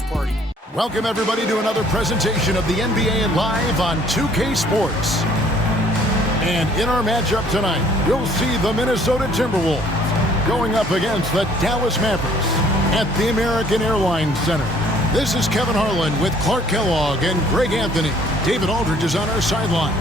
house party. Welcome, everybody, to another presentation of the NBA Live on 2K Sports. And in our matchup tonight, you'll see the Minnesota Timberwolves going up against the Dallas Mavericks at the American Airlines Center. This is Kevin Harlan with Clark Kellogg and Greg Anthony. David Aldridge is on our sideline.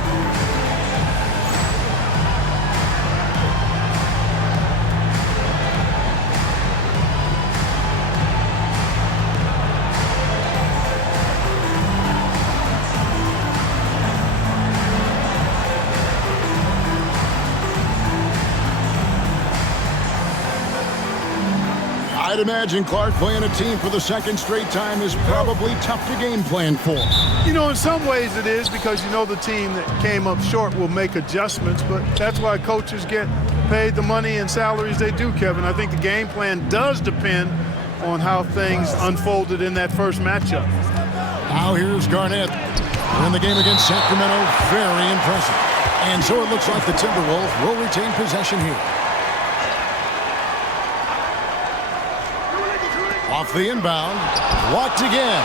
I'd imagine, Clark, playing a team for the second straight time is probably tough to game plan for. You know, in some ways it is, because you know the team that came up short will make adjustments, but that's why coaches get paid the money and salaries they do, Kevin. I think the game plan does depend on how things unfolded in that first matchup. Now here's Garnett in the game against Sacramento. Very impressive. And so it looks like the Timberwolves will retain possession here. Off the inbound, blocked again.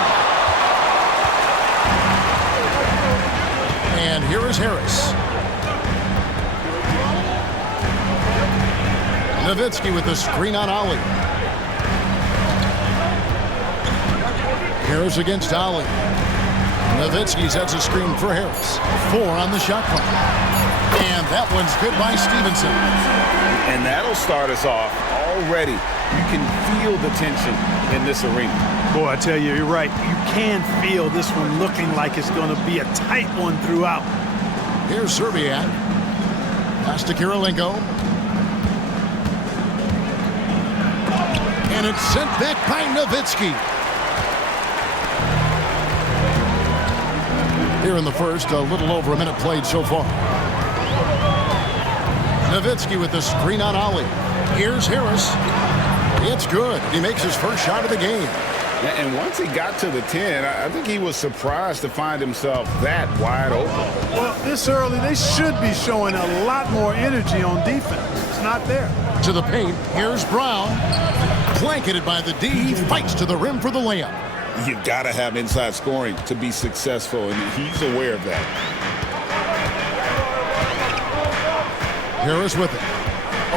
And here is Harris. Nowitzki with the screen on Ollie. Harris against Ollie. Nowitzki sets a screen for Harris. 4 on the shot clock. And that one's good by Stevenson. And that'll start us off already. You can feel the tension in this arena. Boy, I tell you, you're right. You can feel this one looking like it's going to be a tight one throughout. Here's Serbiak. Pass to Kirilenko. And it's sent back by Nowitzki. Here in the first, a little over a minute played so far. Nowitzki with the screen on Ollie. Here's Harris. It's good. He makes his first shot of the game. And once he got to the 10, I think he was surprised to find himself that wide open. Well, this early, they should be showing a lot more energy on defense. It's not there. To the paint. Here's Brown. Blanketed by the D. He fights to the rim for the layup. You've got to have inside scoring to be successful, and he's aware of that. Harris with it.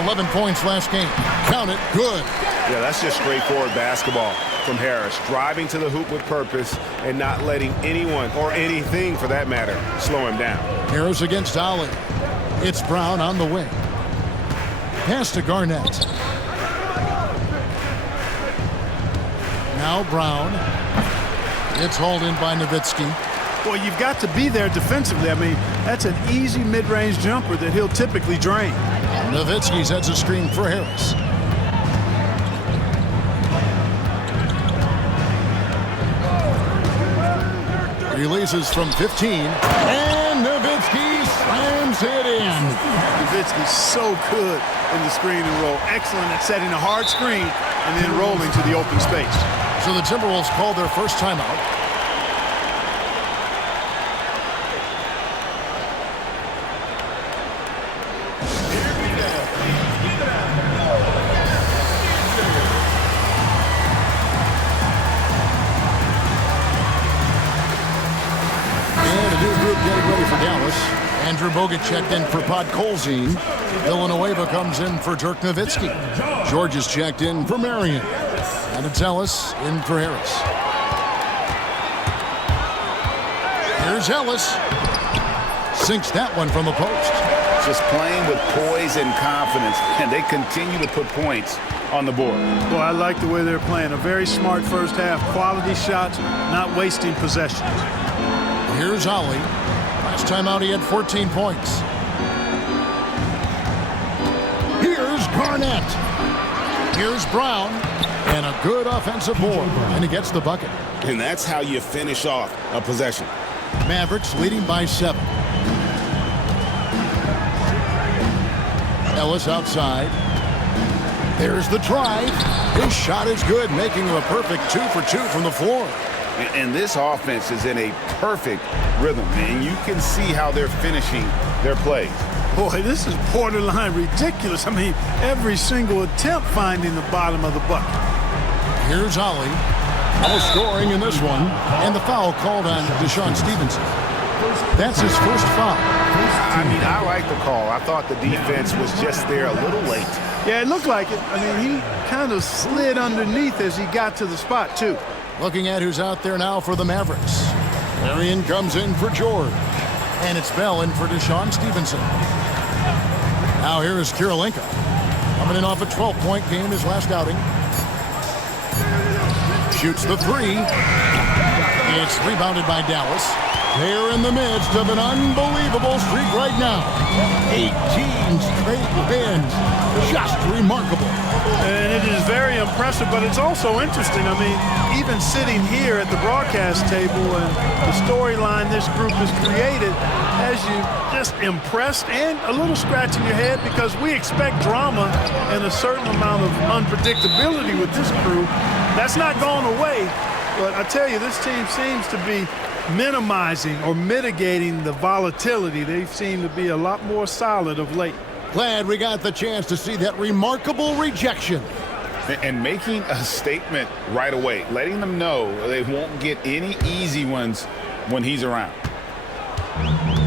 11 points last game. Count it. Good. Yeah, that's just straightforward basketball from Harris. Driving to the hoop with purpose and not letting anyone, or anything for that matter, slow him down. Harris against Ollie. It's Brown on the wing. Pass to Garnett. Now Brown. It's hauled in by Nowitzki. Well, you've got to be there defensively. I mean, that's an easy mid-range jumper that he'll typically drain. Nowitzki sets a screen for Harris. Releases from 15. And Nowitzki slams it in. Nowitzki's so good in the screen and roll. Excellent at setting a hard screen and then rolling to the open space. So the Timberwolves call their first timeout. Getting ready for Dallas. Andrew Bogut checked in for Podkolzin. Villanueva comes in for Dirk Nowitzki. George is checked in for Marion. And it's Ellis in for Harris. Here's Ellis. Sinks that one from the post. Just playing with poise and confidence, and they continue to put points on the board. Boy, I like the way they're playing. A very smart first half. Quality shots, not wasting possessions. Here's Ollie. Last time out, he had 14 points. Here's Garnett. Here's Brown. And a good offensive board. And he gets the bucket. And that's how you finish off a possession. Mavericks leading by 7. Ellis outside. There's the drive. His shot is good, making him a perfect 2 for 2 from the floor. And this offense is in a perfect rhythm, and you can see how they're finishing their plays. Boy, this is borderline ridiculous. I mean, every single attempt finding the bottom of the bucket. Here's Ollie. No scoring in this one. And the foul called on Deshaun Stevenson. That's his first foul. I mean, I like the call. I thought the defense was just there a little late. Yeah, it looked like it. I mean, he kind of slid underneath as he got to the spot, too. Looking at who's out there now for the Mavericks. Marion comes in for George. And it's Bell in for Deshaun Stevenson. Now here is Kirilenko. Coming in off a 12-point game his last outing. Shoots the three. It's rebounded by Dallas. They're in the midst of an unbelievable streak right now. 18 straight wins. Just remarkable. And it is very impressive, but it's also interesting. I mean, even sitting here at the broadcast table and the storyline this group has created has you just impressed and a little scratching your head, because we expect drama and a certain amount of unpredictability with this crew. That's not going away. But I tell you, this team seems to be minimizing or mitigating the volatility. They seem to be a lot more solid of late. Glad we got the chance to see that remarkable rejection. And making a statement right away, letting them know they won't get any easy ones when he's around.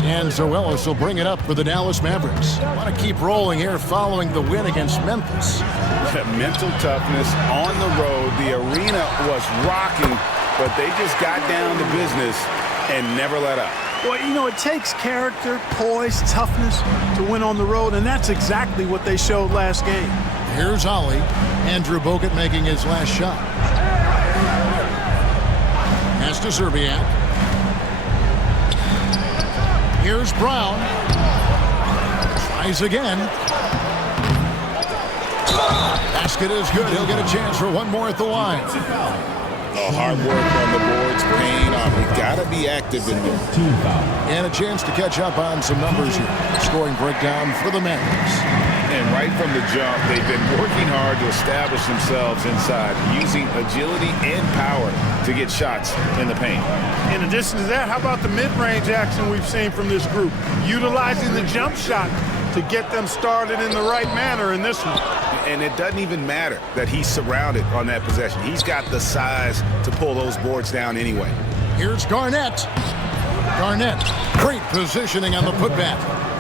And so Ellis will bring it up for the Dallas Mavericks. Want to keep rolling here following the win against Memphis. Mental toughness on the road. The arena was rocking, but they just got down to business and never let up. Well, you know, it takes character, poise, toughness to win on the road, and that's exactly what they showed last game. Here's Ollie. Andrew Bogut making his last shot. Pass to Zerbiak. Here's Brown. Tries again. Basket is good. He'll get a chance for one more at the line. Hard work on the boards, paying off. You gotta be active in there. And a chance to catch up on some numbers here. Scoring breakdown for the Mavericks. And right from the jump, they've been working hard to establish themselves inside, using agility and power to get shots in the paint. In addition to that, how about the mid-range action we've seen from this group? Utilizing the jump shot to get them started in the right manner in this one. And it doesn't even matter that he's surrounded on that possession. He's got the size to pull those boards down anyway. Here's Garnett. Garnett, great positioning on the putback.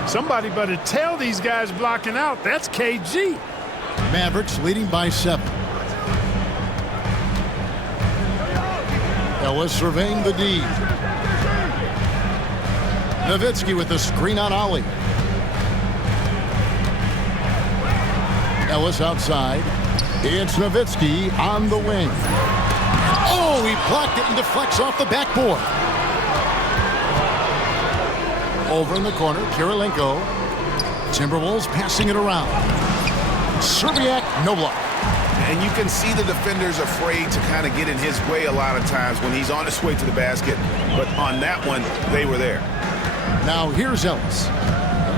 Somebody better tell these guys blocking out. That's KG. Mavericks leading by 7. Ellis surveying the D. Nowitzki with the screen on Ollie. Ellis outside. It's Nowitzki on the wing. Oh, he blocked it and deflects off the backboard. Over in the corner, Kirilenko. Timberwolves passing it around. Zerbiak, no block. And you can see the defenders afraid to kind of get in his way a lot of times when he's on his way to the basket. But on that one, they were there. Now here's Ellis.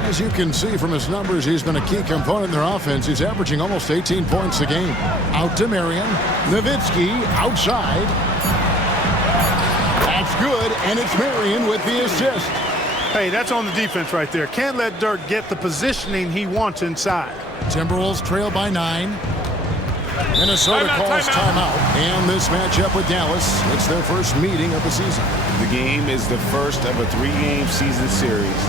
As you can see from his numbers, he's been a key component in their offense. He's averaging almost 18 points a game. Out to Marion. Nowitzki outside. That's good, and it's Marion with the assist. Hey, that's on the defense right there. Can't let Dirk get the positioning he wants inside. Timberwolves trail by 9. Minnesota calls timeout. And this matchup with Dallas, it's their first meeting of the season. The game is the first of a 3-game season series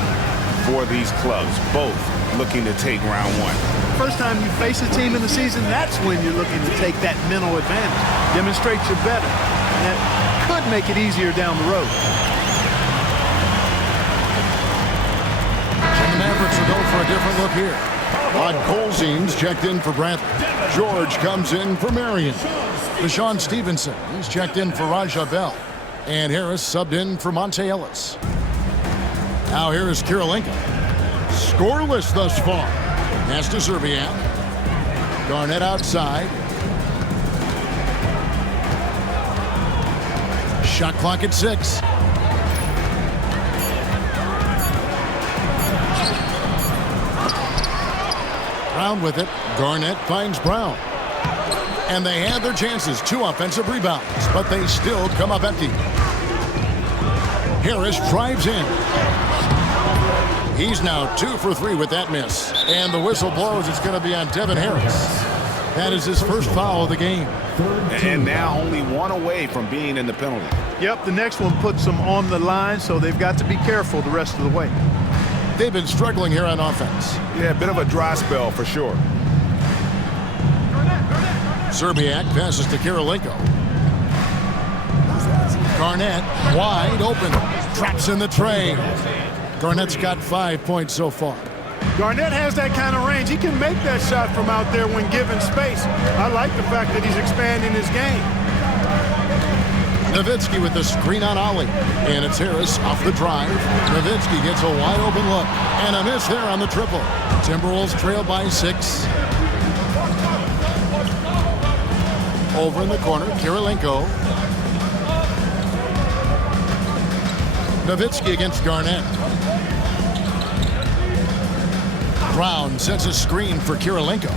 for these clubs, both looking to take round 1. First time you face a team in the season, that's when you're looking to take that mental advantage. Demonstrate you're better. And that could make it easier down the road. And the Mavericks will go for a different look here. Rod Colzines checked in for Bradley. George comes in for Marion. Deshaun Stevenson, he's checked in for Raja Bell. And Harris subbed in for Monte Ellis. Now here is Kirilenko. Scoreless thus far. Pass to Zerbiak. Garnett outside. Shot clock at 6. Brown with it. Garnett finds Brown. And they had their chances. 2 offensive rebounds, but they still come up empty. Harris drives in. He's now 2 for 3 with that miss. And the whistle blows. It's going to be on Devin Harris. That is his first foul of the game. And now only one away from being in the penalty. Yep, the next one puts them on the line, so they've got to be careful the rest of the way. They've been struggling here on offense. Yeah, a bit of a dry spell for sure. Zerbiak passes to Kirilenko. Garnett wide open. Drops in the tray. Garnett's got 5 points so far. Garnett has that kind of range. He can make that shot from out there when given space. I like the fact that he's expanding his game. Nowitzki with the screen on Ollie. And it's Harris off the drive. Nowitzki gets a wide open look. And a miss there on the triple. Timberwolves trail by 6. Over in the corner, Kirilenko. Nowitzki against Garnett. Brown sets a screen for Kirilenko.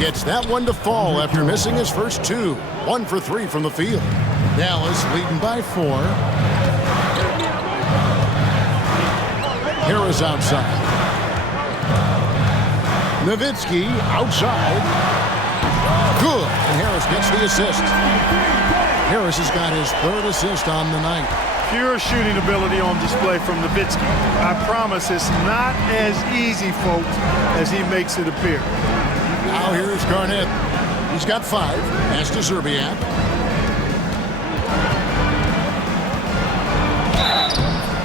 Gets that one to fall after missing his first 2. 1 for 3 from the field. Dallas leading by 4. Harris outside. Nowitzki outside. Good. And Harris gets the assist. Harris has got his 3rd assist on the night. Pure shooting ability on display from Nowitzki. I promise it's not as easy, folks, as he makes it appear. Now here's Garnett. He's got 5. Pass to Zerbiak.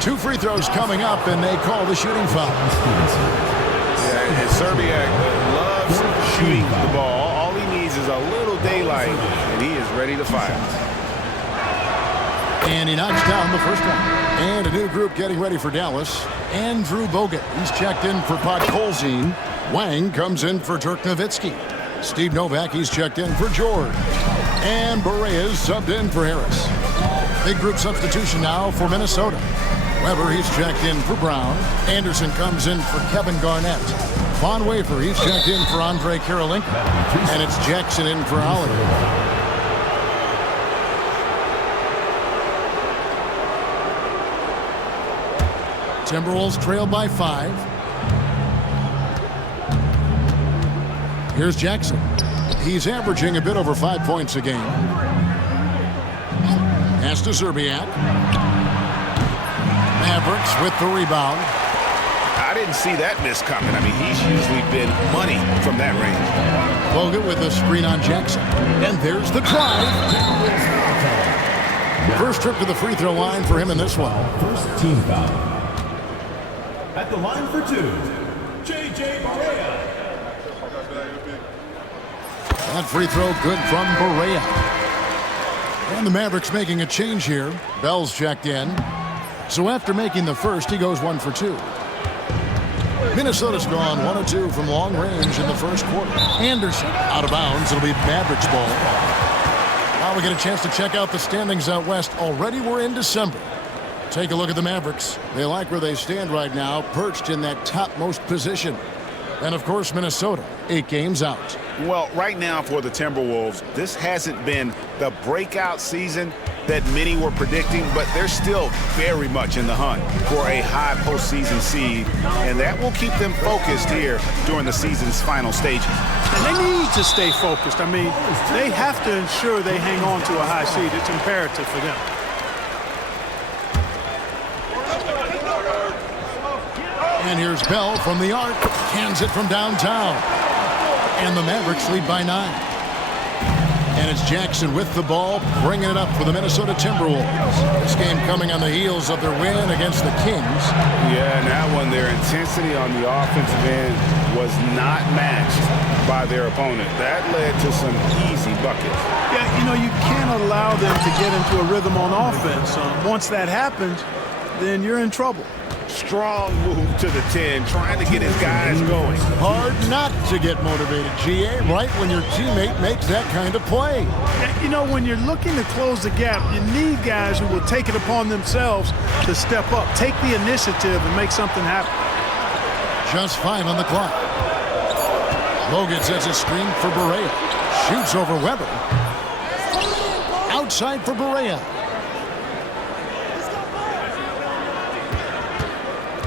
Two free throws coming up, and they call the shooting foul. Yeah, and Zerbiak loves shooting the ball. All he needs is a little daylight, and he is ready to fire. And he knocks down the first one. And a new group getting ready for Dallas. Andrew Bogut. He's checked in for Podkolzin. Wang comes in for Dirk Nowitzki. Steve Novak, he's checked in for George. And Berea's subbed in for Harris. Big group substitution now for Minnesota. Weber, he's checked in for Brown. Anderson comes in for Kevin Garnett. Von Wafer, he's checked in for Andre Kirilenko. And it's Jackson in for Oliver. Timberwolves trail by 5. Here's Jackson. He's averaging a bit over 5 points a game. Pass to Zerbiak. Mavericks with the rebound. I didn't see that miss coming. I mean, he's usually been money from that range. Bogut with a screen on Jackson. And there's the drive. First trip to the free throw line for him in this one. First team foul. At the line for 2, J.J. Barea. That free throw good from Berea. And the Mavericks making a change here. Bell's checked in. So after making the first, he goes 1 for 2. Minnesota's gone 1 of 2 from long range in the first quarter. Anderson out of bounds. It'll be Mavericks ball. Now we get a chance to check out the standings out west. Already we're in December. Take a look at the Mavericks. They like where they stand right now, perched in that topmost position. And, of course, Minnesota, 8 games out. Well, right now for the Timberwolves, this hasn't been the breakout season that many were predicting, but they're still very much in the hunt for a high postseason seed, and that will keep them focused here during the season's final stages. And they need to stay focused. I mean, they have to ensure they hang on to a high seed. It's imperative for them. And here's Bell from the arc. Hands it from downtown. And the Mavericks lead by 9. And it's Jackson with the ball, bringing it up for the Minnesota Timberwolves. This game coming on the heels of their win against the Kings. Yeah, and that one, their intensity on the offensive end was not matched by their opponent. That led to some easy buckets. Yeah, you know, you can't allow them to get into a rhythm on offense. Once that happens, then you're in trouble. Strong move to the 10, trying to get his guys going. Hard not to get motivated, GA, right when your teammate makes that kind of play. You know, when you're looking to close the gap, you need guys who will take it upon themselves to step up, take the initiative, and make something happen. Just 5 on the clock. Logan sets a screen for Berea. Shoots over Weber. Outside for Berea.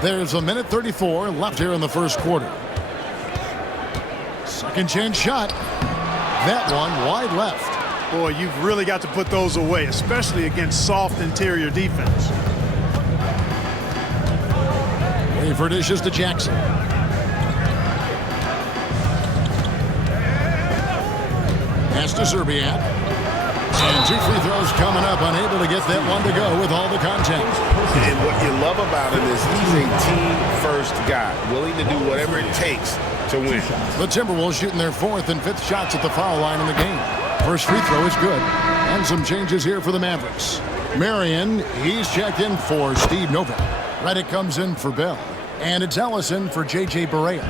There's 1:34 left here in the first quarter. Second chance shot. That one wide left. Boy, you've really got to put those away, especially against soft interior defense. Waiting for dishes to Jackson. Pass to Serbiak. And 2 free throws coming up, unable to get that one to go with all the contact. And what you love about him is he's a team-first guy, willing to do whatever it takes to win. The Timberwolves shooting their 4th and 5th shots at the foul line in the game. First free throw is good. And some changes here for the Mavericks. Marion, he's checked in for Steve Novak. Redick comes in for Bell. And it's Ellison for J.J. Barea.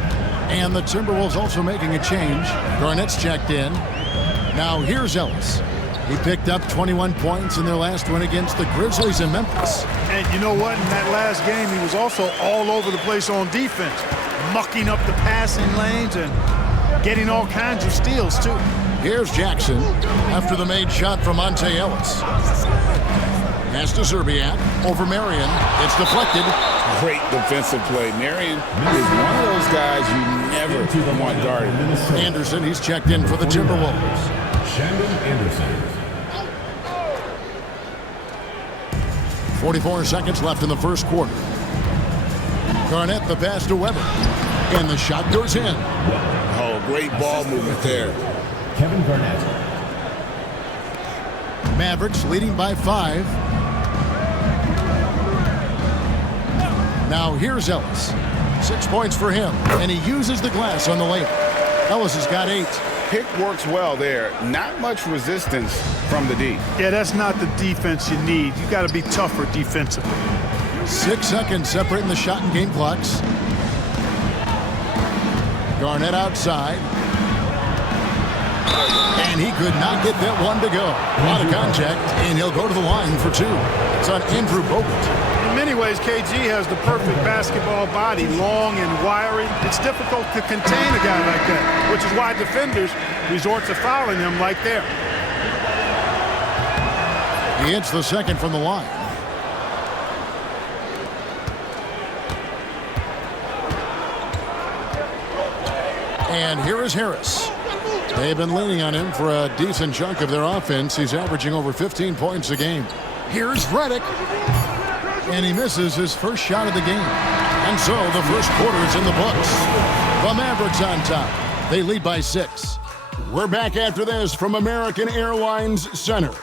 And the Timberwolves also making a change. Garnett's checked in. Now here's Ellis. He picked up 21 points in their last win against the Grizzlies in Memphis. And you know what? In that last game, he was also all over the place on defense, mucking up the passing lanes and getting all kinds of steals, too. Here's Jackson after the made shot from Monte Ellis. Pass to Serbiak over Marion. It's deflected. Great defensive play. Marion is one of those guys you never want guarded. Anderson, he's checked in for the Timberwolves. Shandon Anderson. 44 seconds left in the first quarter. Garnett the pass to Weber. And the shot goes in. Oh, great ball movement there. Kevin Garnett. Mavericks leading by 5. Now here's Ellis. 6 points for him. And he uses the glass on the layup. Ellis has got 8. Pick works well there. Not much resistance from the D. Yeah, that's not the defense you need. You got to be tougher defensively. 6 seconds separating the shot and game clocks. Garnett outside. And he could not get that one to go. A lot of contact, and he'll go to the line for 2. It's on Andrew Bogut. In many ways, KG has the perfect basketball body, long and wiry. It's difficult to contain a guy like that, which is why defenders resort to fouling him like there. He hits the second from the line. And here is Harris. They've been leaning on him for a decent chunk of their offense. He's averaging over 15 points a game. Here's Redick. And he misses his first shot of the game. And so the first quarter is in the books. The Mavericks on top. They lead by 6. We're back after this from American Airlines Center.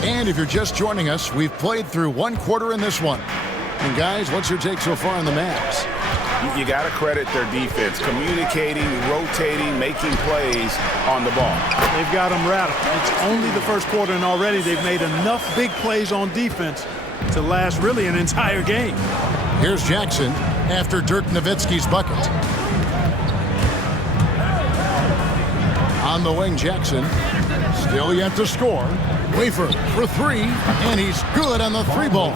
And if you're just joining us, we've played through 1 quarter in this one. And guys, what's your take so far on the Mavs? You got to credit their defense, communicating, rotating, making plays on the ball. They've got them rattled. It's only the first quarter, and already they've made enough big plays on defense to last really an entire game. Here's Jackson after Dirk Nowitzki's bucket. On the wing, Jackson. Still yet to score. Wafer for 3, and he's good on the 3-ball.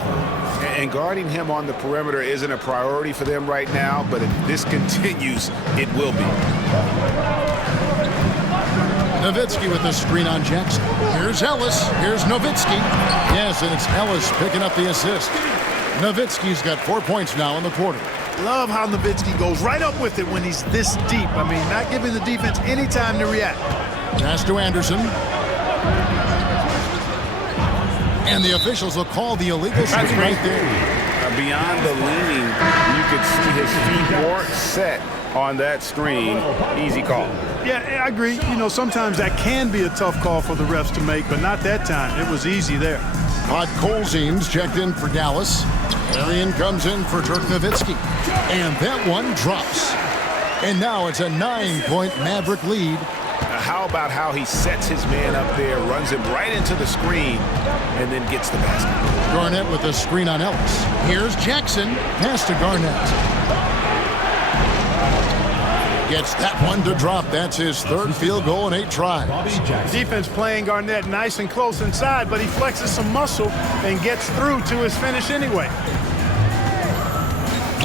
And guarding him on the perimeter isn't a priority for them right now, but if this continues, it will be. Nowitzki with the screen on Jackson. Here's Ellis. Here's Nowitzki. Yes, and it's Ellis picking up the assist. Nowitzki's got 4 points now in the quarter. Love how Nowitzki goes right up with it when he's this deep. I mean, not giving the defense any time to react. Pass to Anderson. And the officials will call the illegal shot right there. Beyond the leaning, you could see his feet weren't set on that screen. Easy call. Yeah, I agree. You know, sometimes that can be a tough call for the refs to make, but not that time. It was easy there. Todd Colzines checked in for Dallas. Arian comes in for Dirk Nowitzki. And that one drops. And now it's a 9-point Maverick lead. How about how he sets his man up there, runs him right into the screen, and then gets the basket. Garnett with the screen on Ellis. Here's Jackson. Pass to Garnett. Gets that one to drop. That's his third field goal in 8 tries. Defense playing Garnett nice and close inside, but he flexes some muscle and gets through to his finish anyway.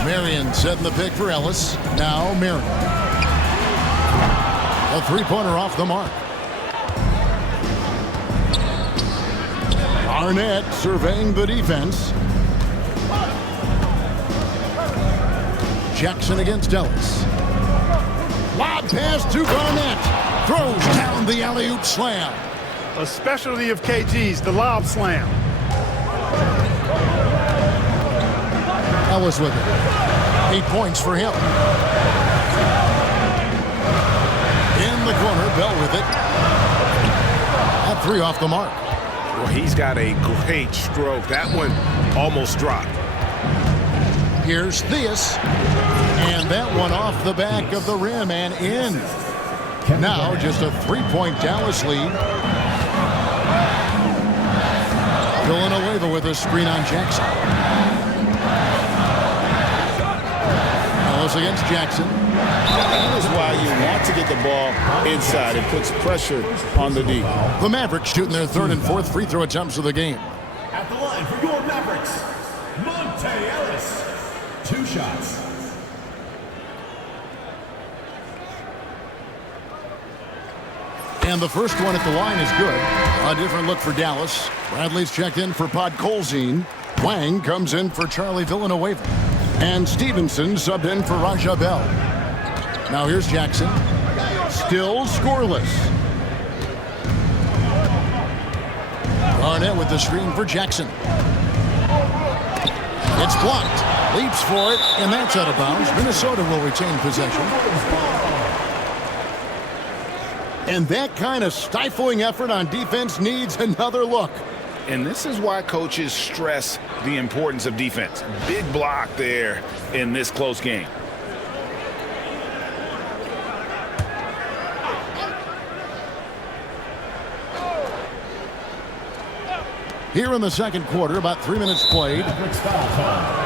Marion setting the pick for Ellis. Now Marion. A three-pointer off the mark. Garnett surveying the defense. Jackson against Ellis. Lob pass to Garnett. Throws down the alley-oop slam. A specialty of KG's, the lob slam. Ellis with it. 8 points for him. In the corner, Bell with it. At 3 off the mark. Well, he's got a great stroke. That one almost dropped. Here's Theus. And that one off the back of the rim and in. Now just a 3-point Dallas lead. Villanueva with a screen on Jackson. Ellis against Jackson. That is why you want to get the ball inside. It puts pressure on the D. The Mavericks shooting their third and fourth free throw attempts of the game. At the line for your Mavericks, Monte Ellis. 2 shots. And the first one at the line is good. A different look for Dallas. Bradley's checked in for Podkolzin. Wang comes in for Charlie Villanueva. And Stevenson subbed in for Raja Bell. Now here's Jackson. Still scoreless. Garnett with the screen for Jackson. It's blocked. Leaps for it, and that's out of bounds. Minnesota will retain possession. And that kind of stifling effort on defense needs another look. And this is why coaches stress the importance of defense. Big block there in this close game. Here in the second quarter, about 3 minutes played. Mavericks foul call.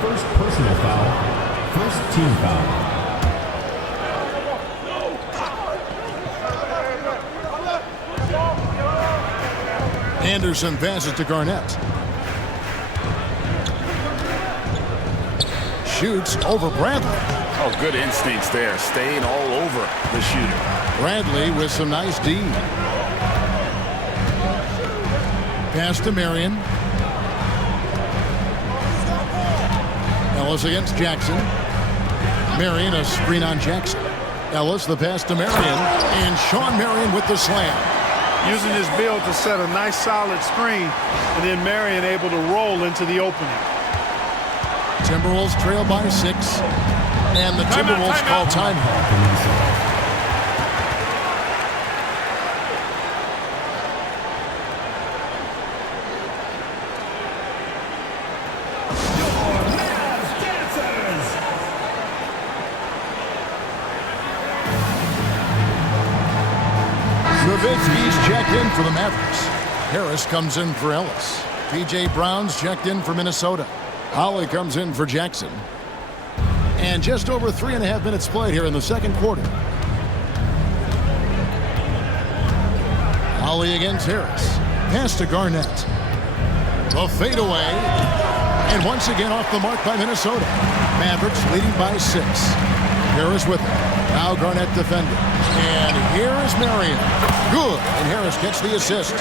First personal foul. First team foul. Anderson passes to Garnett. Shoots over Bradley. Oh, good instincts there. Staying all over the shooter. Bradley with some nice D. Pass to Marion. Ellis against Jackson. Marion a screen on Jackson. Ellis the pass to Marion. And Sean Marion with the slam. Using his build to set a nice solid screen, and then Marion able to roll into the opening. Timberwolves trail by 6. And the Timberwolves call timeout. He's checked in for the Mavericks. Harris comes in for Ellis. P.J. Brown's checked in for Minnesota. Holly comes in for Jackson. And just over 3.5 minutes played here in the second quarter. Holly against Harris. Pass to Garnett. The fadeaway. And once again off the mark by Minnesota. Mavericks leading by 6. Harris with it. Now Garnett defending. And here is Marion. Good. And Harris gets the assist.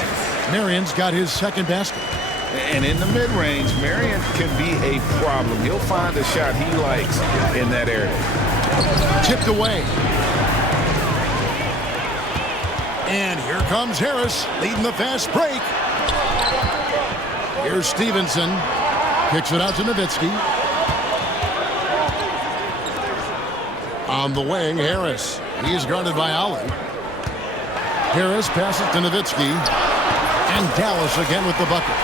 Marion's got his second basket. And in the mid-range, Marion can be a problem. He'll find a shot he likes in that area. Tipped away. And here comes Harris leading the fast break. Here's Stevenson. Kicks it out to Nowitzki. On the wing, Harris. He's guarded by Ali. Harris passes to Nowitzki. And Dallas again with the bucket.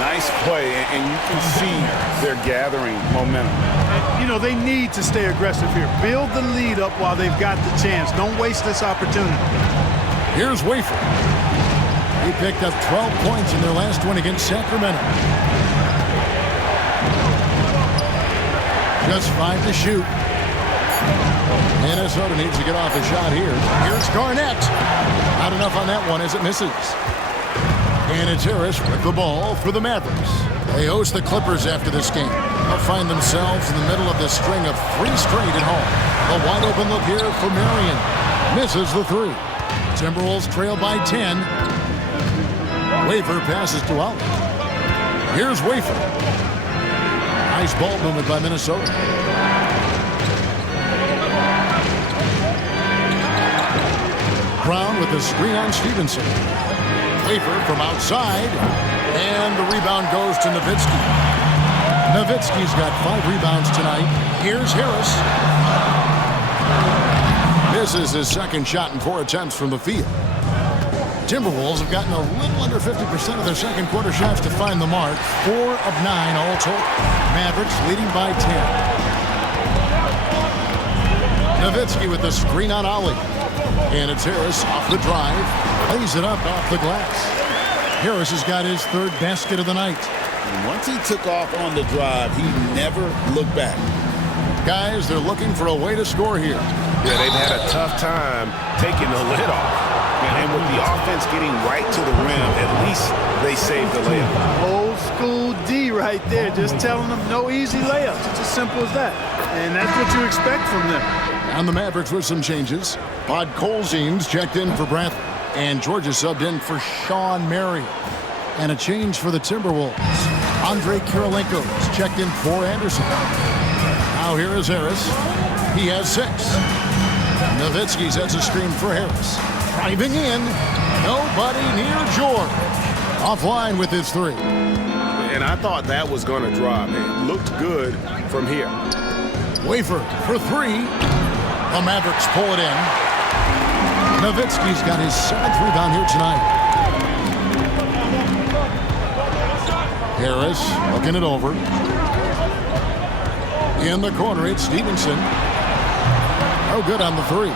Nice play, and you can see they're gathering momentum. You know, they need to stay aggressive here. Build the lead up while they've got the chance. Don't waste this opportunity. Here's Wafer. He picked up 12 points in their last one against Sacramento. Just 5 to shoot. Minnesota needs to get off a shot here. Here's Garnett. Not enough on that one as it misses. And it's Harris with the ball for the Mavericks. They host the Clippers after this game. They'll find themselves in the middle of this string of 3 straight at home. A wide open look here for Marion. Misses the 3. Timberwolves trail by 10. Wafer passes to Allen. Here's Wafer. Nice ball movement by Minnesota. Brown with the screen on Stevenson. Wafer from outside. And the rebound goes to Nowitzki. Nowitzki's got 5 rebounds tonight. Here's Harris. This is his second shot in 4 attempts from the field. Timberwolves have gotten a little under 50% of their second quarter shots to find the mark. 4 of 9 all total. Mavericks leading by 10. Nowitzki with the screen on Ollie. And it's Harris off the drive. Lays it up off the glass. Harris has got his 3rd basket of the night. And once he took off on the drive, he never looked back. Guys, they're looking for a way to score here. Yeah, they've had a tough time taking the lid off. And with the offense getting right to the rim, at least they saved the layup. Old school D right there, just telling them no easy layups. It's as simple as that. And that's what you expect from them. And the Mavericks with some changes. Pod Colzines checked in for Bradley. And Georgia subbed in for Sean Mary. And a change for the Timberwolves. Andre Kirilenko is checked in for Anderson. Now here is Harris. He has 6. Nowitzki sets a screen for Harris. Driving in. Nobody near George. Offline with his 3. And I thought that was going to drop. It looked good from here. Wafer for 3. The Mavericks pull it in. Nowitzki's got his 7th rebound here tonight. Harris looking it over. In the corner, it's Stevenson. Oh, good on the 3.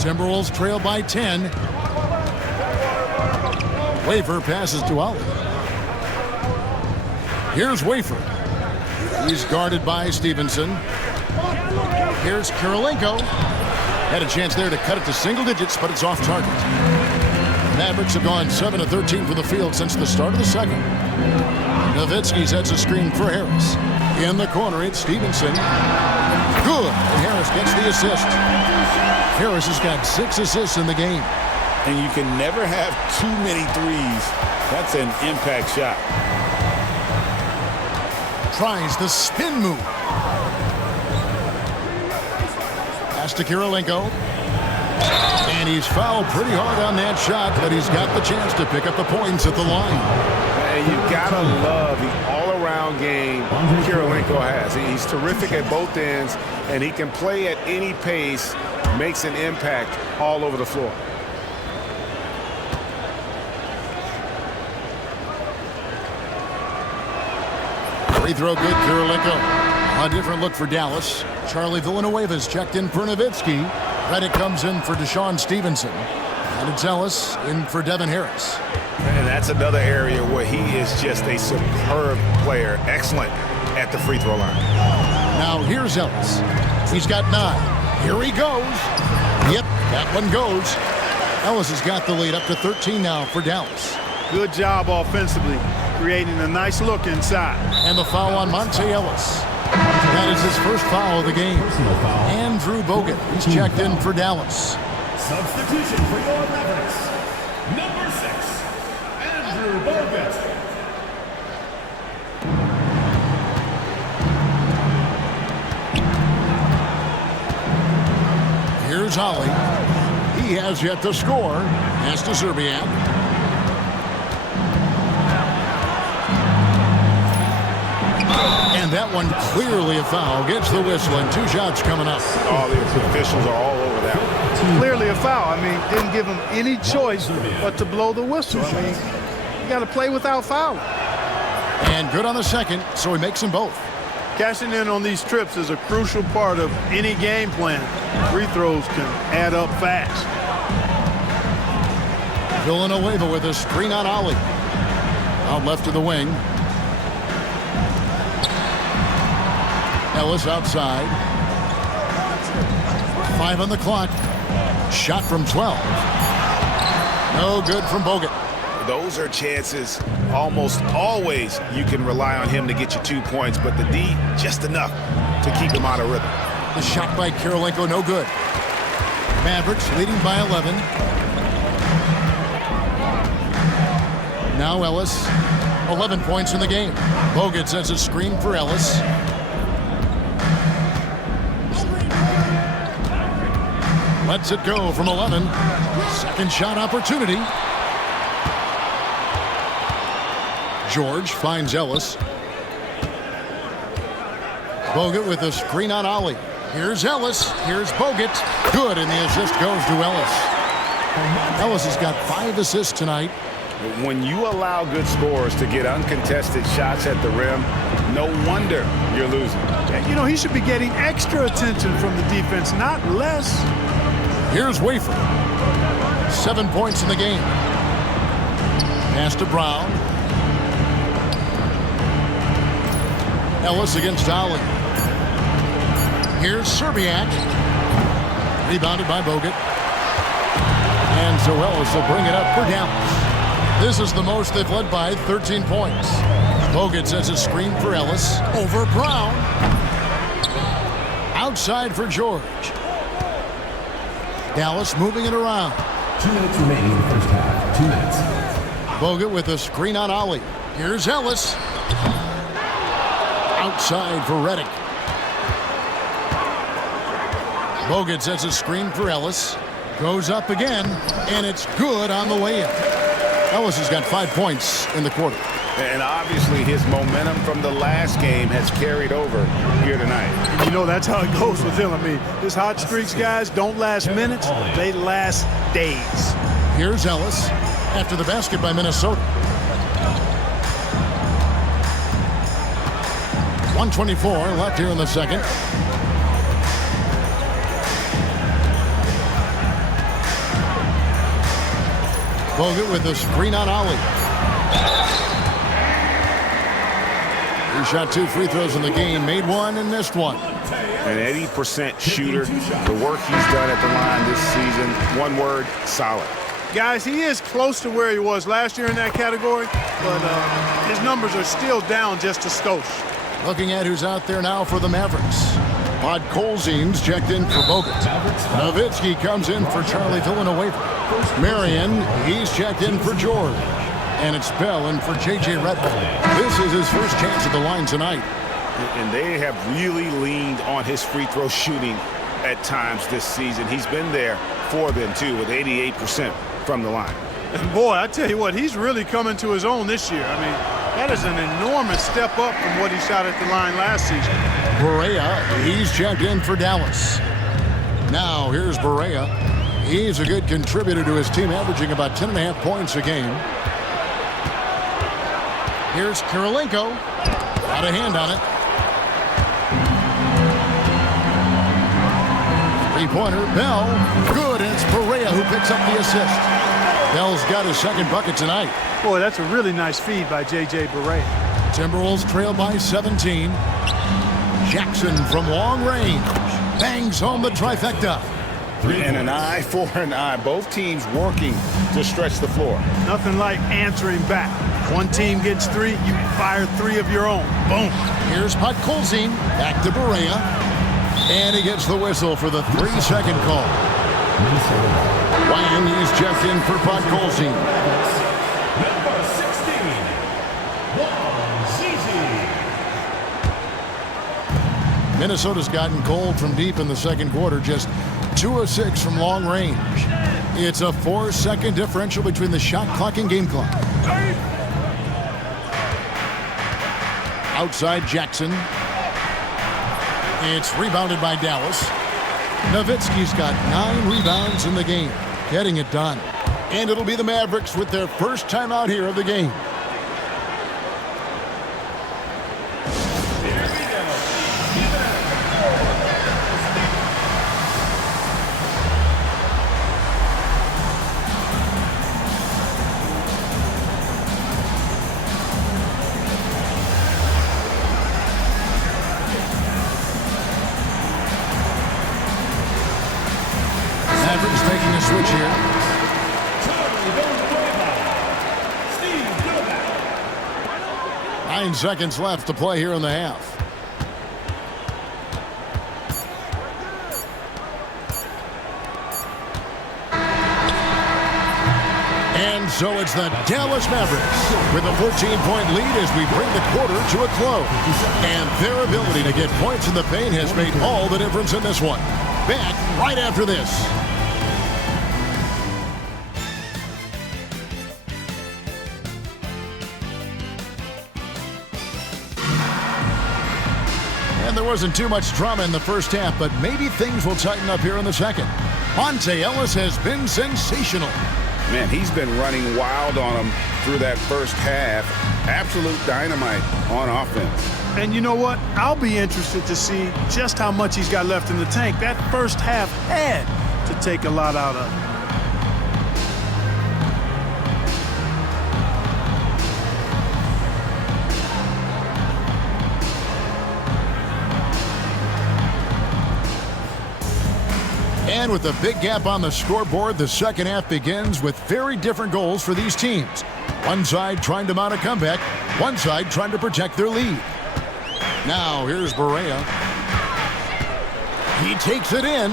Timberwolves trail by 10. Wafer passes to Ollie. Here's Wafer. He's guarded by Stevenson. Here's Kirilenko. Had a chance there to cut it to single digits, but it's off target. Mavericks have gone 7 of 13 from the field since the start of the second. Nowitzki sets a screen for Harris. In the corner, it's Stevenson. Good, and Harris gets the assist. Harris has got 6 assists in the game. And you can never have too many threes. That's an impact shot. Tries the spin move. Pass to Kirilenko. And he's fouled pretty hard on that shot, but he's got the chance to pick up the points at the line. And you gotta love the all-around game Kirilenko has. He's terrific at both ends, and he can play at any pace, makes an impact all over the floor. Free throw good, Kirilenko. A different look for Dallas. Charlie Villanueva's checked in for Nowitzki. Reddick comes in for Deshaun Stevenson. And it's Ellis in for Devin Harris. And that's another area where he is just a superb player. Excellent at the free throw line. Now here's Ellis. He's got 9. Here he goes. Yep, that one goes. Ellis has got the lead up to 13 now for Dallas. Good job offensively, creating a nice look inside. And the foul on Monte Ellis. That is his first foul of the game. Andrew Bogut, he's checked in for Dallas. Substitution for your Mavericks. Number 6, Andrew Bogut. Here's Ollie. He has yet to score. Pass to Serbiak. And that one clearly a foul. Gets the whistle and 2 shots coming up. All the officials are all over that one. Clearly a foul. I mean, didn't give him any choice but to blow the whistle. I mean, you got to play without fouling. And good on the second, so he makes them both. Cashing in on these trips is a crucial part of any game plan. Free throws can add up fast. Villanueva with a screen on Ollie. Out left to the wing. Ellis outside. 5 on the clock. Shot from 12. No good from Bogut. Those are chances almost always you can rely on him to get you 2 points, but the D just enough to keep him out of rhythm. The shot by Kirilenko, no good. Mavericks leading by 11. Now Ellis, 11 points in the game. Bogut sends a screen for Ellis. Lets it go from 11. Second shot opportunity. George finds Ellis. Bogut with a screen on Ollie. Here's Ellis. Here's Bogut. Good, and the assist goes to Ellis. Ellis has got 5 assists tonight. When you allow good scorers to get uncontested shots at the rim, no wonder you're losing. You know, he should be getting extra attention from the defense, not less. Here's Wafer. 7 points in the game. Pass to Brown. Ellis against Ollie. Here's Serbiak. Rebounded by Bogut. And so Ellis will bring it up for Dallas. This is the most they've led by, 13 points. Bogut sends a screen for Ellis. Over Brown. Outside for George. Dallas moving it around. 2 minutes remaining in the first half. 2 minutes. Bogut with a screen on Ollie. Here's Ellis. Outside for Redick. Bogut sets a screen for Ellis. Goes up again, and it's good on the way in. Ellis has got 5 points in the quarter. And obviously his momentum from the last game has carried over here tonight. And you know, that's how it goes with him. I mean, his hot streaks, guys, don't last minutes. They last days. Here's Ellis after the basket by Minnesota. 1:24 left here in the second. Bogut with a screen on Ollie. He shot 2 free throws in the game, made 1 and missed 1. An 80% shooter. The work he's done at the line this season, one word, solid. Guys, he is close to where he was last year in that category, but his numbers are still down just a skosh. Looking at who's out there now for the Mavericks. Podkolzin's checked in for Bogut. Nowitzki comes in for Charlie Villanueva. Marion, he's checked in for George. And it's Bell in for J.J. Redick. This is his first chance at the line tonight. And they have really leaned on his free throw shooting at times this season. He's been there for them, too, with 88% from the line. And boy, I tell you what, he's really coming to his own this year. I mean, that is an enormous step up from what he shot at the line last season. Barea, he's checked in for Dallas. Now, here's Barea. He's a good contributor to his team, averaging about 10.5 points a game. Here's Kirilenko. Got a hand on it. Three-pointer, Bell. Good, and it's Barea who picks up the assist. Bell's got his second bucket tonight. Boy, that's a really nice feed by J.J. Barea. Timberwolves trail by 17. Jackson from long range bangs home the trifecta. And an eye for an eye. Both teams working to stretch the floor. Nothing like answering back. One team gets 3, you fire 3 of your own. Boom. Here's Podkolzin. Back to Barea. And he gets the whistle for the 3-second call. Wang, he's checked in for Podkolzin. Number 16, Zizi. Minnesota's gotten cold from deep in the second quarter. Just 2 of 6 from long range. It's a 4-second differential between the shot clock and game clock. Outside Jackson. It's rebounded by Dallas. Nowitzki's got 9 rebounds in the game, getting it done. And it'll be the Mavericks with their first timeout here of the game. 9 seconds left to play here in the half. And so it's the Dallas Mavericks with a 14-point lead as we bring the quarter to a close. And their ability to get points in the paint has made all the difference in this one. Back right after this. And there wasn't too much drama in the first half, but maybe things will tighten up here in the second. Monte Ellis has been sensational. Man, he's been running wild on them through that first half. Absolute dynamite on offense. And you know what? I'll be interested to see just how much he's got left in the tank. That first half had to take a lot out of it. And with a big gap on the scoreboard, the second half begins with very different goals for these teams. One side trying to mount a comeback, one side trying to protect their lead. Now here's Barea. He takes it in,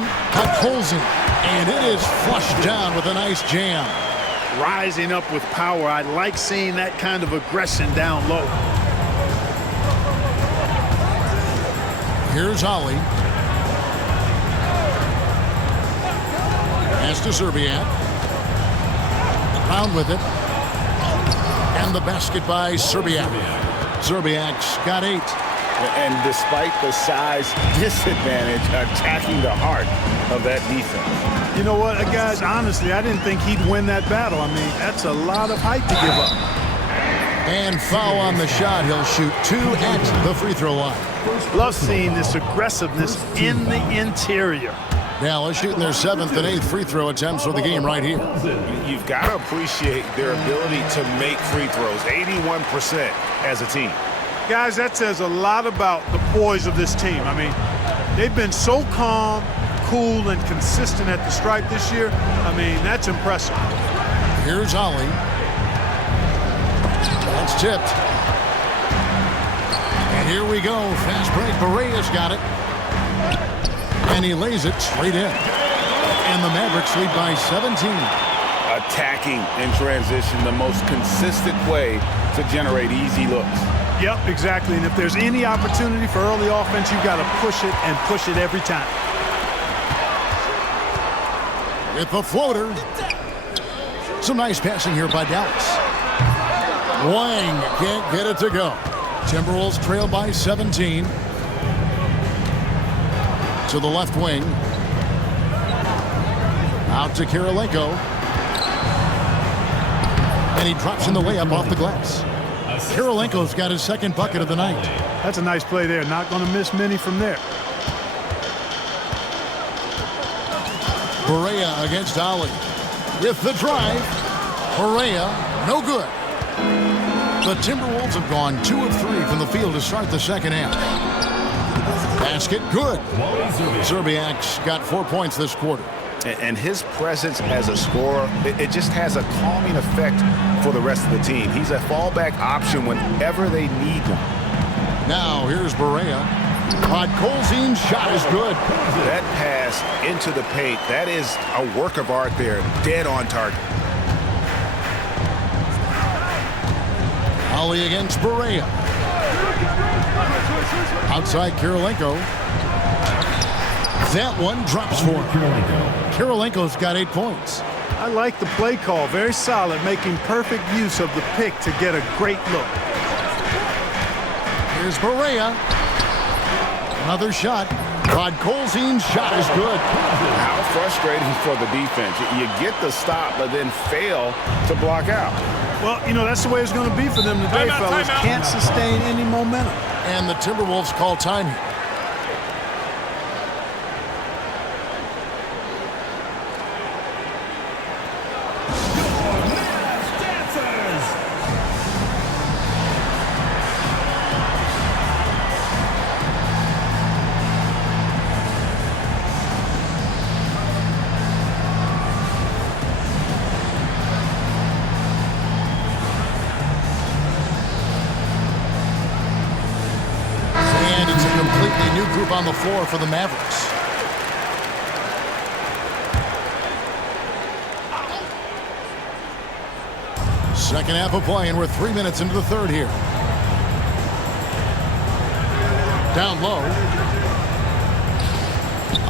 pulls it, and it is flushed down with a nice jam. Rising up with power. I like seeing that kind of aggression down low. Here's Ollie. Pass to Zerbiak. Round with it. And the basket by Zerbiak. Zerbiak's got 8. And despite the size disadvantage, attacking the heart of that defense. You know what, guys, honestly, I didn't think he'd win that battle. I mean, that's a lot of height to give up. And foul on the shot. He'll shoot 2 at the free throw line. Love seeing this aggressiveness in the interior. Dallas shooting their 7th and 8th free throw attempts for the game right here. You've got to appreciate their ability to make free throws. 81% as a team. Guys, that says a lot about the poise of this team. I mean, they've been so calm, cool, and consistent at the stripe this year. I mean, that's impressive. Here's Ollie. That's tipped. And here we go. Fast break. Barea's got it. And he lays it straight in. And the Mavericks lead by 17. Attacking in transition, the most consistent way to generate easy looks. Yep, exactly. And if there's any opportunity for early offense, you've got to push it and push it every time. With the floater. Some nice passing here by Dallas. Wang can't get it to go. Timberwolves trail by 17. To the left wing. Out to Kirilenko. And he drops in the layup off the glass. Kirilenko's got his 2nd bucket of the night. That's a nice play there. Not going to miss many from there. Barea against Ollie. With the drive. Barea, no good. The Timberwolves have gone 2 of 3 from the field to start the second half. Basket, good. Zerbiak's got 4 points this quarter. And his presence as a scorer, it just has a calming effect for the rest of the team. He's a fallback option whenever they need one. Now here's Barea. Podkolzin's shot is good. That pass into the paint, that is a work of art there. Dead on target. Ollie against Barea. Outside Kirilenko. That one drops for him. Kirilenko's got 8 points. I like the play call. Very solid, making perfect use of the pick to get a great look. Here's Barea. Another shot. Podkolzin's shot is good. How frustrating for the defense. You get the stop, but then fail to block out. Well, you know, that's the way it's going to be for them today, fellas. Can't sustain any momentum. And the Timberwolves call time here. completely new group on the floor for the Mavericks. Second half of play, and we're 3 minutes into the third here. Down low.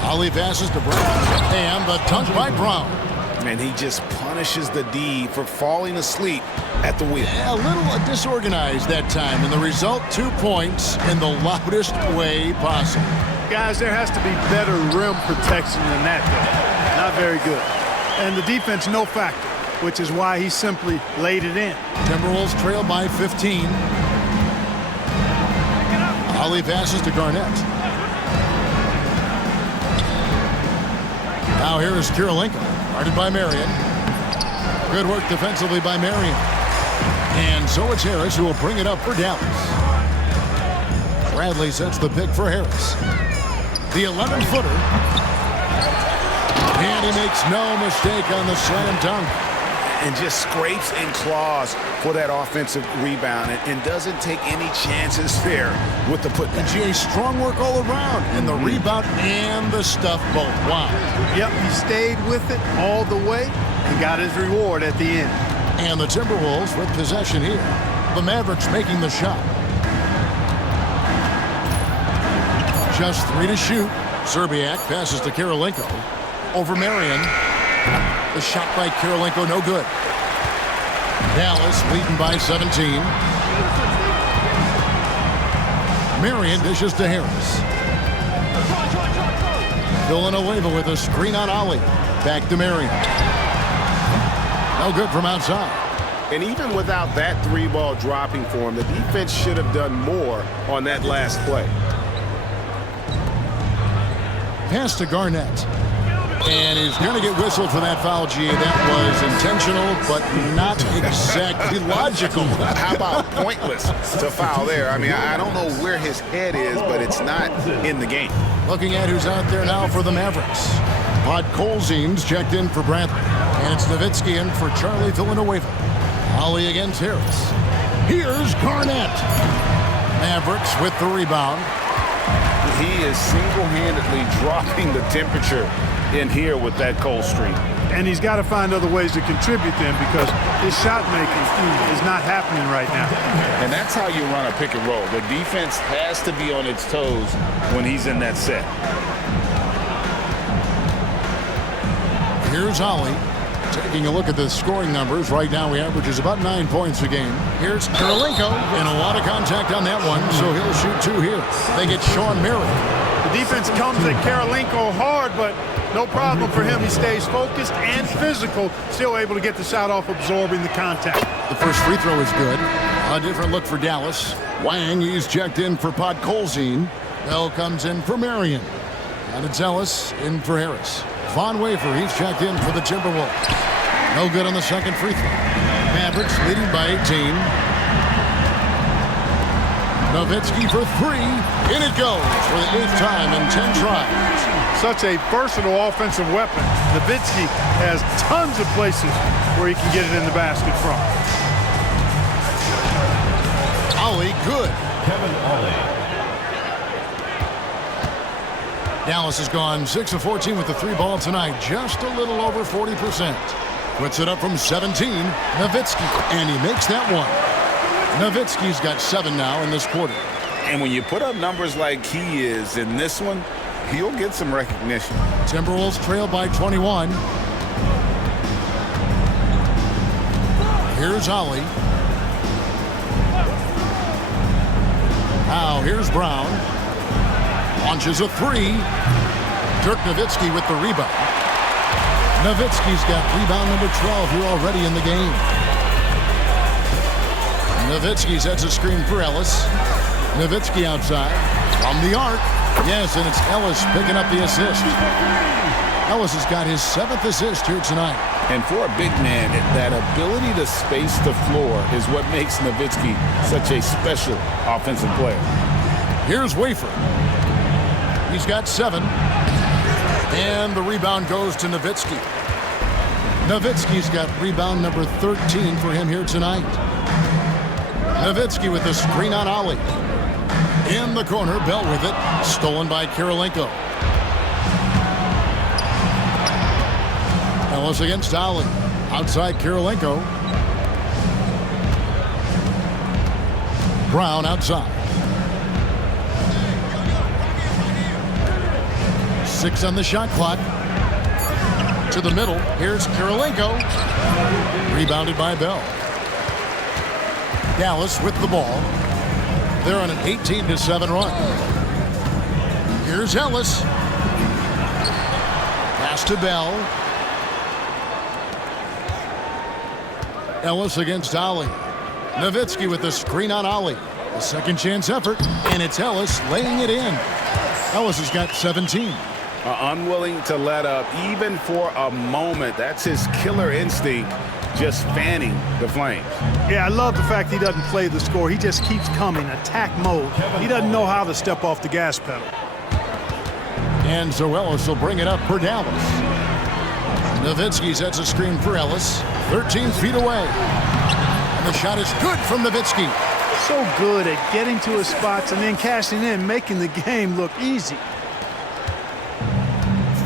Ali passes to Brown, and the dunk by Brown. And he just punishes the D for falling asleep at the wheel. A little disorganized that time, and the result, 2 points in the loudest way possible. Guys, there has to be better rim protection than that, though. Not very good. And the defense, no factor, which is why he simply laid it in. Timberwolves trail by 15. Ali passes to Garnett. Now here is Kirilenko, guarded by Marion. Good work defensively by Marion. And so it's Harris who will bring it up for Dallas. Bradley sets the pick for Harris. The 11-footer. And he makes no mistake on the slam dunk. And just scrapes and claws for that offensive rebound and doesn't take any chances there with the putback. And GA, strong work all around, and the rebound and the stuff both. Wow. Yep, he stayed with it all the way and got his reward at the end. And the Timberwolves with possession here. The Mavericks making the shot. Just 3 to shoot. Serbiak passes to Kirilenko. Over Marion. The shot by Kirilenko, no good. Dallas leading by 17. Marion dishes to Harris. Villanueva with a screen on Ali. Back to Marion. No good from outside. And even without that 3-ball dropping for him, the defense should have done more on that last play. Pass to Garnett. And he's going to get whistled for that foul, GA. That was intentional, but not exactly logical. How about pointless to foul there? I mean, I don't know where his head is, but it's not in the game. Looking at who's out there now for the Mavericks. Podkolzin's checked in for Bradley. And it's Nowitzki in for Charlie Villanueva. Ali against Harris. Here's Garnett. Mavericks with the rebound. He is single-handedly dropping the temperature in here with that cold streak. And he's got to find other ways to contribute then, because his shot making is not happening right now. And that's how you run a pick and roll. The defense has to be on its toes when he's in that set. Here's Ali. Taking a look at the scoring numbers. Right now he averages about 9 points a game. Here's Kirilenko, and a lot of contact on that one, so he'll shoot 2 here. They get Sean Marion. The defense comes at Kirilenko hard, but no problem for him. He stays focused and physical, still able to get the shot off, absorbing the contact. The first free throw is good. A different look for Dallas. Wang, he's checked in for Podkolzin. Bell comes in for Marion. And it's Ellis in for Harris. Von Wafer, he's checked in for the Timberwolves. No good on the second free throw. Mavericks leading by 18. Nowitzki for 3. In it goes for the 8th time in 10 tries. Such a versatile offensive weapon. Nowitzki has tons of places where he can get it in the basket from. Ali, good. Kevin Ollie. Dallas has gone 6 of 14 with the 3-ball tonight. Just a little over 40%. Puts it up from 17. Nowitzki, and he makes that one. Nowitzki's got 7 now in this quarter. And when you put up numbers like he is in this one, he'll get some recognition. Timberwolves trail by 21. Here's Ali. Now here's Brown. Launches a 3. Dirk Nowitzki with the rebound. Nowitzki's got rebound number 12 here already in the game. Nowitzki sets a screen for Ellis. Nowitzki outside. From the arc. Yes, and it's Ellis picking up the assist. Ellis has got his 7th assist here tonight. And for a big man, that ability to space the floor is what makes Nowitzki such a special offensive player. Here's Wafer. He's got 7. And the rebound goes to Nowitzki. Nowitzki's got rebound number 13 for him here tonight. Nowitzki with the screen on Ali. In the corner, Bell with it. Stolen by Kirilenko. Ellis against Dowling. Outside Kirilenko. Brown outside. 6 on the shot clock. To the middle. Here's Kirilenko. Rebounded by Bell. Dallas with the ball. They're on an 18-7 run. Here's Ellis. Pass to Bell. Ellis against Ollie. Nowitzki with the screen on Ollie. A second chance effort, and it's Ellis laying it in. Ellis has got 17. Unwilling to let up, even for a moment. That's his killer instinct, just fanning the flames. Yeah, I love the fact he doesn't play the score. He just keeps coming, attack mode. He doesn't know how to step off the gas pedal. And so Ellis will bring it up for Dallas. Nowitzki sets a screen for Ellis. 13 feet away. And the shot is good from Nowitzki. So good at getting to his spots and then cashing in, making the game look easy.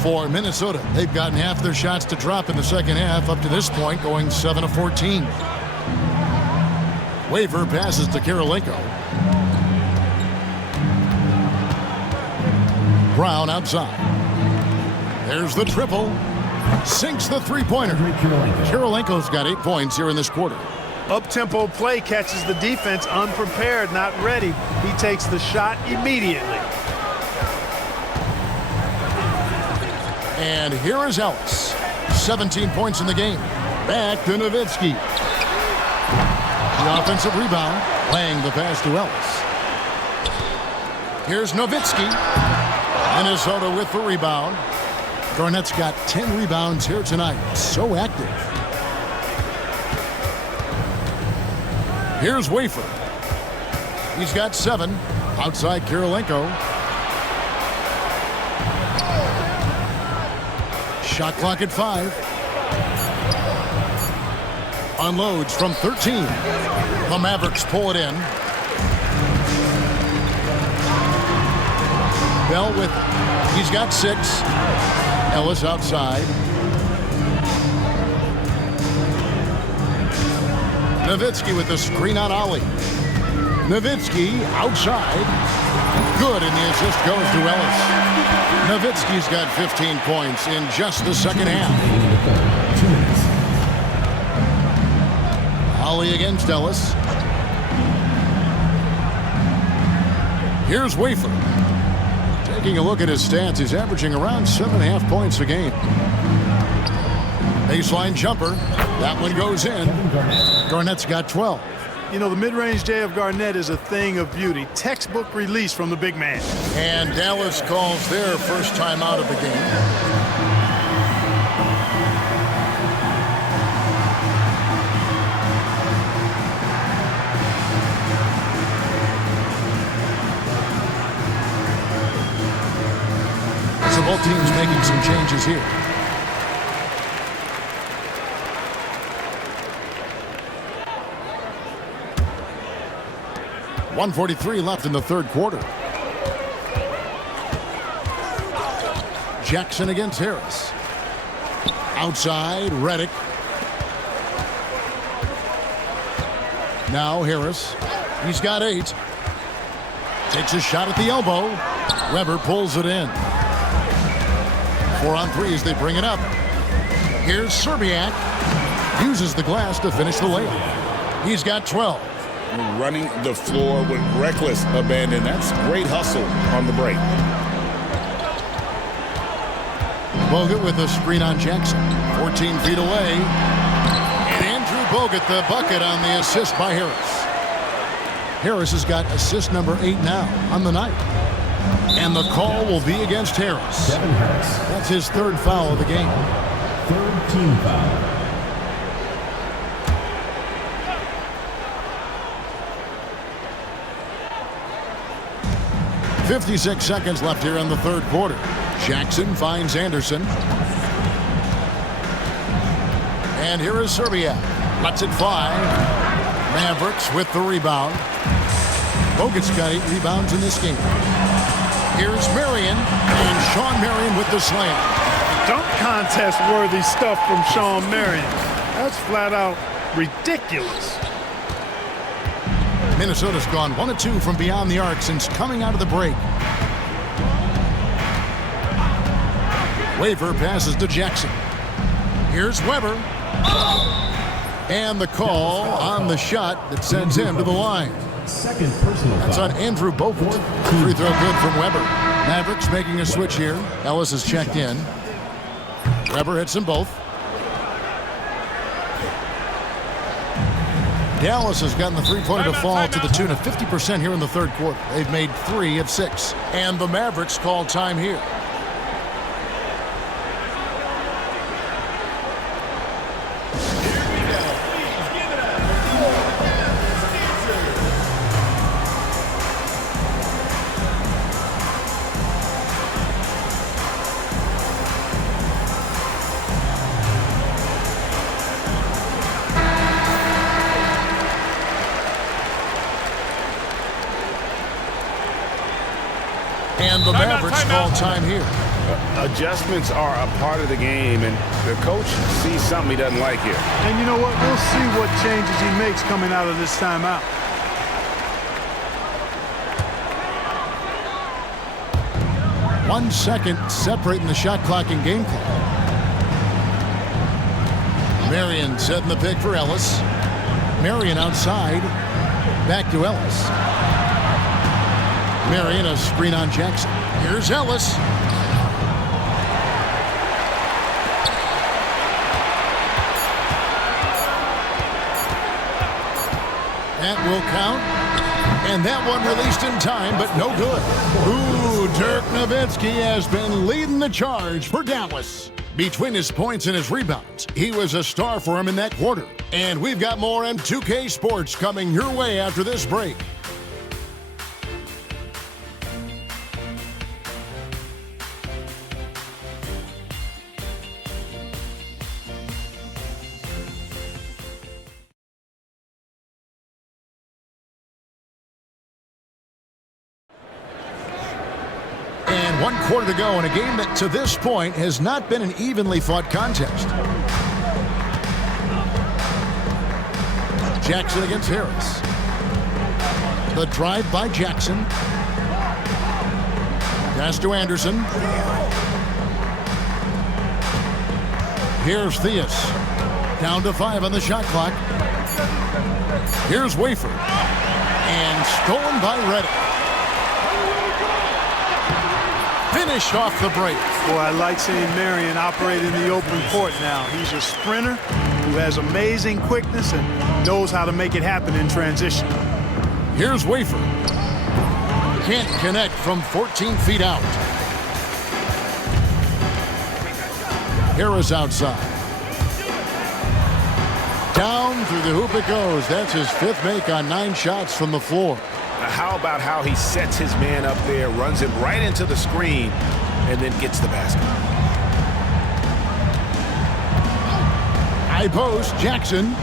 For Minnesota, they've gotten half their shots to drop in the second half up to this point, going 7 of 14. Waver passes to Kirilenko. Brown outside. There's the triple. Sinks the three-pointer. Kirilenko's got 8 points here in this quarter. Up-tempo play catches the defense unprepared, not ready. He takes the shot immediately. And here is Ellis. 17 points in the game. Back to Nowitzki. The offensive rebound, laying the pass to Ellis. Here's Nowitzki. Minnesota with the rebound. Garnett's got 10 rebounds here tonight. So active. Here's Wafer. He's got 7. Outside Kirilenko. Shot clock at 5. Unloads from 13. The Mavericks pull it in. Bell with, he's got 6. Ellis outside. Nowitzki with the screen on Ollie. Nowitzki outside. Good, and the assist goes to Ellis. Nowitzki's got 15 points in just the second half. Ollie against Ellis. Here's Wafer. Taking a look at his stats, he's averaging around 7.5 points a game. Baseline jumper. That one goes in. Garnett's got 12. You know, the mid-range J of Garnett is a thing of beauty. Textbook release from the big man. And Dallas calls their first time out of the game. So both teams making some changes here. .143 left in the third quarter. Jackson against Harris. Outside, Redick. Now Harris. He's got 8. Takes a shot at the elbow. Weber pulls it in. 4 on 3 as they bring it up. Here's Serbiak. Uses the glass to finish the layup. He's got 12. Running the floor with reckless abandon. That's great hustle on the break. Bogut with a screen on Jackson. 14 feet away. And Andrew Bogut the bucket on the assist by Harris. Harris has got assist number 8 now on the night. And the call will be against Harris. That's his 3rd foul of the game. 3rd team foul. 56 seconds left here in the third quarter. Jackson finds Anderson. And here is Serbia. Lets it fly. Mavericks with the rebound. Bogut's got 8 rebounds in this game. Here's Marion, and Sean Marion with the slam. Dunk contest worthy stuff from Sean Marion. That's flat out ridiculous. Minnesota's gone 1 of 2 from beyond the arc since coming out of the break. Weaver passes to Jackson. Here's Weber. And the call on the shot that sends him to the line. Second personal That's foul. on Andrew Bogut. Free throw good from Weber. Mavericks making a switch here. Ellis is checked in. Weber hits them both. Dallas has gotten the three-pointer to fall to the tune of 50% here in the third quarter. They've made 3 of 6. And the Mavericks call time here. And the Mavericks call time here. Adjustments are a part of the game, and the coach sees something he doesn't like here. And you know what? We'll see what changes he makes coming out of this timeout. One second separating the shot clock and game clock. Marion setting the pick for Ellis. Marion outside. Back to Ellis. Marion a screen on Jackson. Here's Ellis. That will count. And that one released in time, but no good. Ooh, Dirk Nowitzki has been leading the charge for Dallas. Between his points and his rebounds, he was a star for him in that quarter. And we've got more M2K Sports coming your way after this break. And 1 quarter to go in a game that to this point has not been an evenly fought contest. Jackson against Harris. The drive by Jackson. Pass to Anderson. Here's Theus. Down to 5 on the shot clock. Here's Wafer. And stolen by Reddick. Finished off the break. Boy, I like seeing Marion operate in the open court now. He's a sprinter who has amazing quickness and knows how to make it happen in transition. Here's Wafer. Can't connect from 14 feet out. Harris outside. Down through the hoop it goes. That's his 5th make on 9 shots from the floor. How about how he sets his man up there, runs him right into the screen, and then gets the basket. High post, Jackson.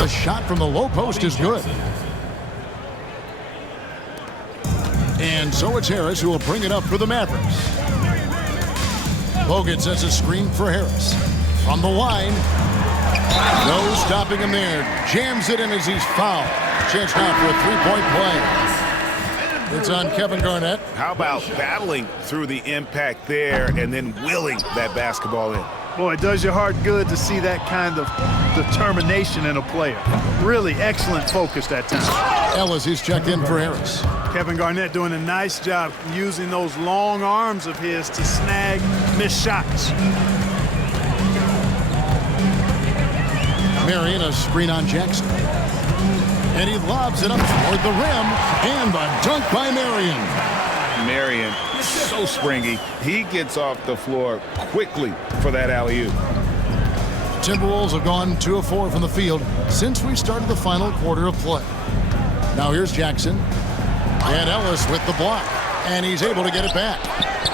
The shot from the low post is good. And so it's Harris who will bring it up for the Mavericks. Bogut sets a screen for Harris. From the line. No stopping him there. Jams it in as he's fouled. Chance now for a 3-point play. It's on Kevin Garnett. How about battling through the impact there and then willing that basketball in? Boy, it does your heart good to see that kind of determination in a player. Really excellent focus that time. Ellis is checked in for Harris. Kevin Garnett doing a nice job using those long arms of his to snag missed shots. Marion a screen on Jackson. And he lobs it up toward the rim. And the dunk by Marion. Marion, so springy. He gets off the floor quickly for that alley-oop. Timberwolves have gone 2 of 4 from the field since we started the final quarter of play. Now here's Jackson. And Ellis with the block. And he's able to get it back.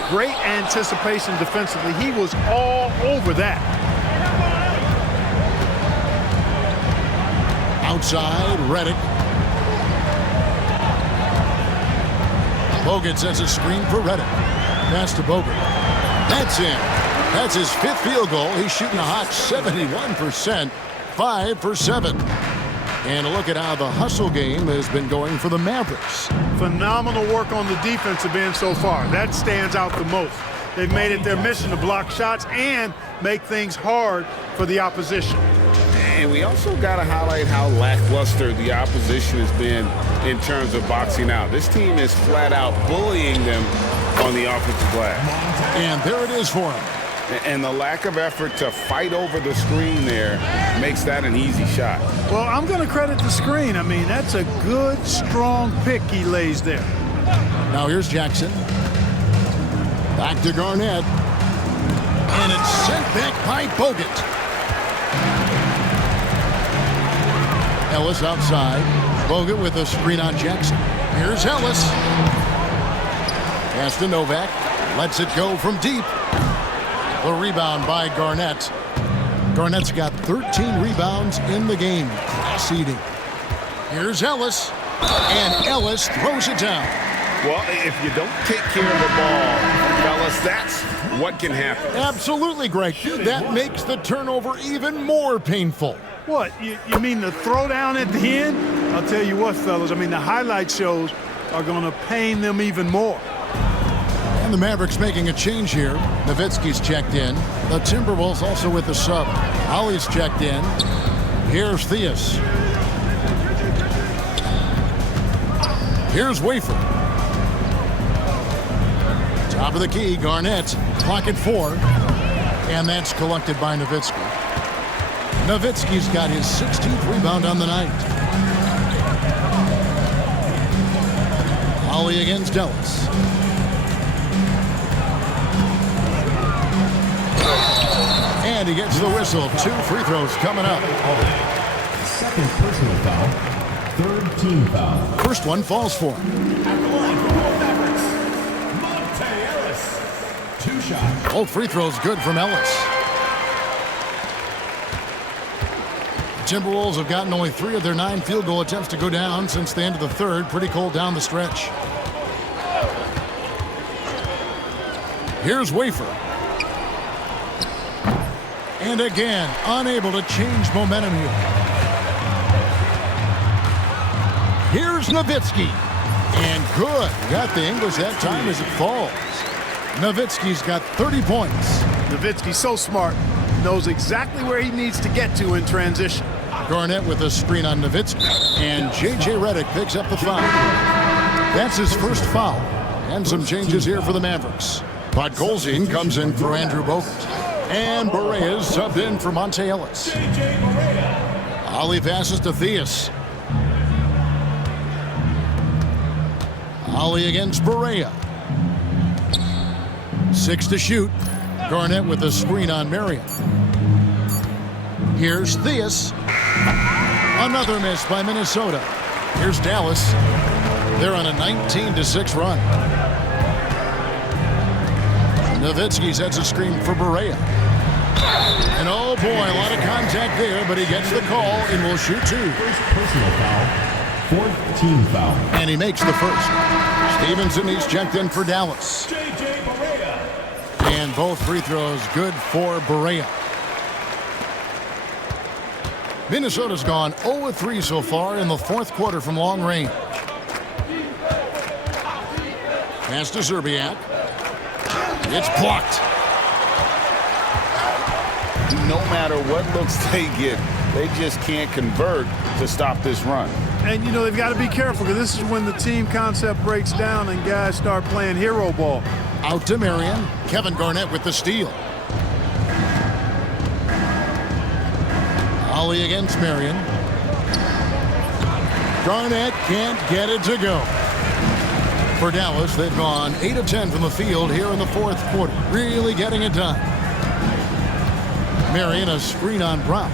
Great anticipation defensively. He was all over that. Outside, Redick. Bogut sends a screen for Redick. Pass to Bogut. That's in. That's his 5th field goal. He's shooting a hot 71%, 5 for 7. And look at how the hustle game has been going for the Mavericks. Phenomenal work on the defensive end so far. That stands out the most. They've made it their mission to block shots and make things hard for the opposition. And we also got to highlight how lackluster the opposition has been in terms of boxing out. This team is flat out bullying them on the offensive glass. And there it is for him. And the lack of effort to fight over the screen there makes that an easy shot. Well, I'm going to credit the screen. I mean, that's a good, strong pick he lays there. Now here's Jackson. Back to Garnett. And it's sent back by Bogut. Ellis outside. Bogut with a screen on Jackson. Here's Ellis. Pass to Novak. Lets it go from deep. The rebound by Garnett. Garnett's got 13 rebounds in the game. Class eating. Here's Ellis. And Ellis throws it down. Well, if you don't take care of the ball, fellas, that's what can happen. Absolutely, Greg. That makes the turnover even more painful. What, you mean the throwdown at the end? I'll tell you what, fellas, I mean, the highlight shows are going to pain them even more. And the Mavericks making a change here. Nowitzki's checked in. The Timberwolves also with the sub. Ollie's checked in. Here's Theus. Here's Wafer. Top of the key, Garnett. Clock at 4. And that's collected by Nowitzki. Nowitzki's got his 16th rebound on the night. Ollie against Ellis. And he gets the whistle. 2 free throws coming up. Second personal foul. Third team foul. First one falls for him. At the line for both Mavericks, Ellis. 2 shots. Both free throws good from Ellis. Timberwolves have gotten only 3 of their 9 field goal attempts to go down since the end of the third. Pretty cold down the stretch. Here's Wafer. And again, unable to change momentum here. Here's Nowitzki. And good. Got the English that time as it falls. Nowitzki's got 30 points. Nowitzki's so smart. Knows exactly where he needs to get to in transition. Garnett with a screen on Nowitzki. And J.J. Redick picks up the foul. That's his first foul. And some changes here for the Mavericks. But Golzine comes in for Andrew Bogut. And Barea is subbed in for Monte Ellis. Ollie passes to Theus. Ollie against Barea. 6 to shoot. Garnett with a screen on Marion. Here's Theus. Another miss by Minnesota. Here's Dallas. They're on a 19-6 run. Nowitzki sets a screen for Barea. And oh boy, a lot of contact there, but he gets the call and will shoot 2. First personal foul. Fourth team foul. And he makes the first. Stevenson, he's checked in for Dallas. And both free throws good for Barea. Minnesota's gone 0-3 so far in the 4th quarter from long range. Pass to Zerbiak. It's blocked. No matter what looks they get, they just can't convert to stop this run. And, you know, they've got to be careful because this is when the team concept breaks down and guys start playing hero ball. Out to Marion. Kevin Garnett with the steal. Ollie against Marion. Garnett can't get it to go. For Dallas, they've gone 8 of 10 from the field here in the 4th quarter. Really getting it done. Marion, a screen on Brown.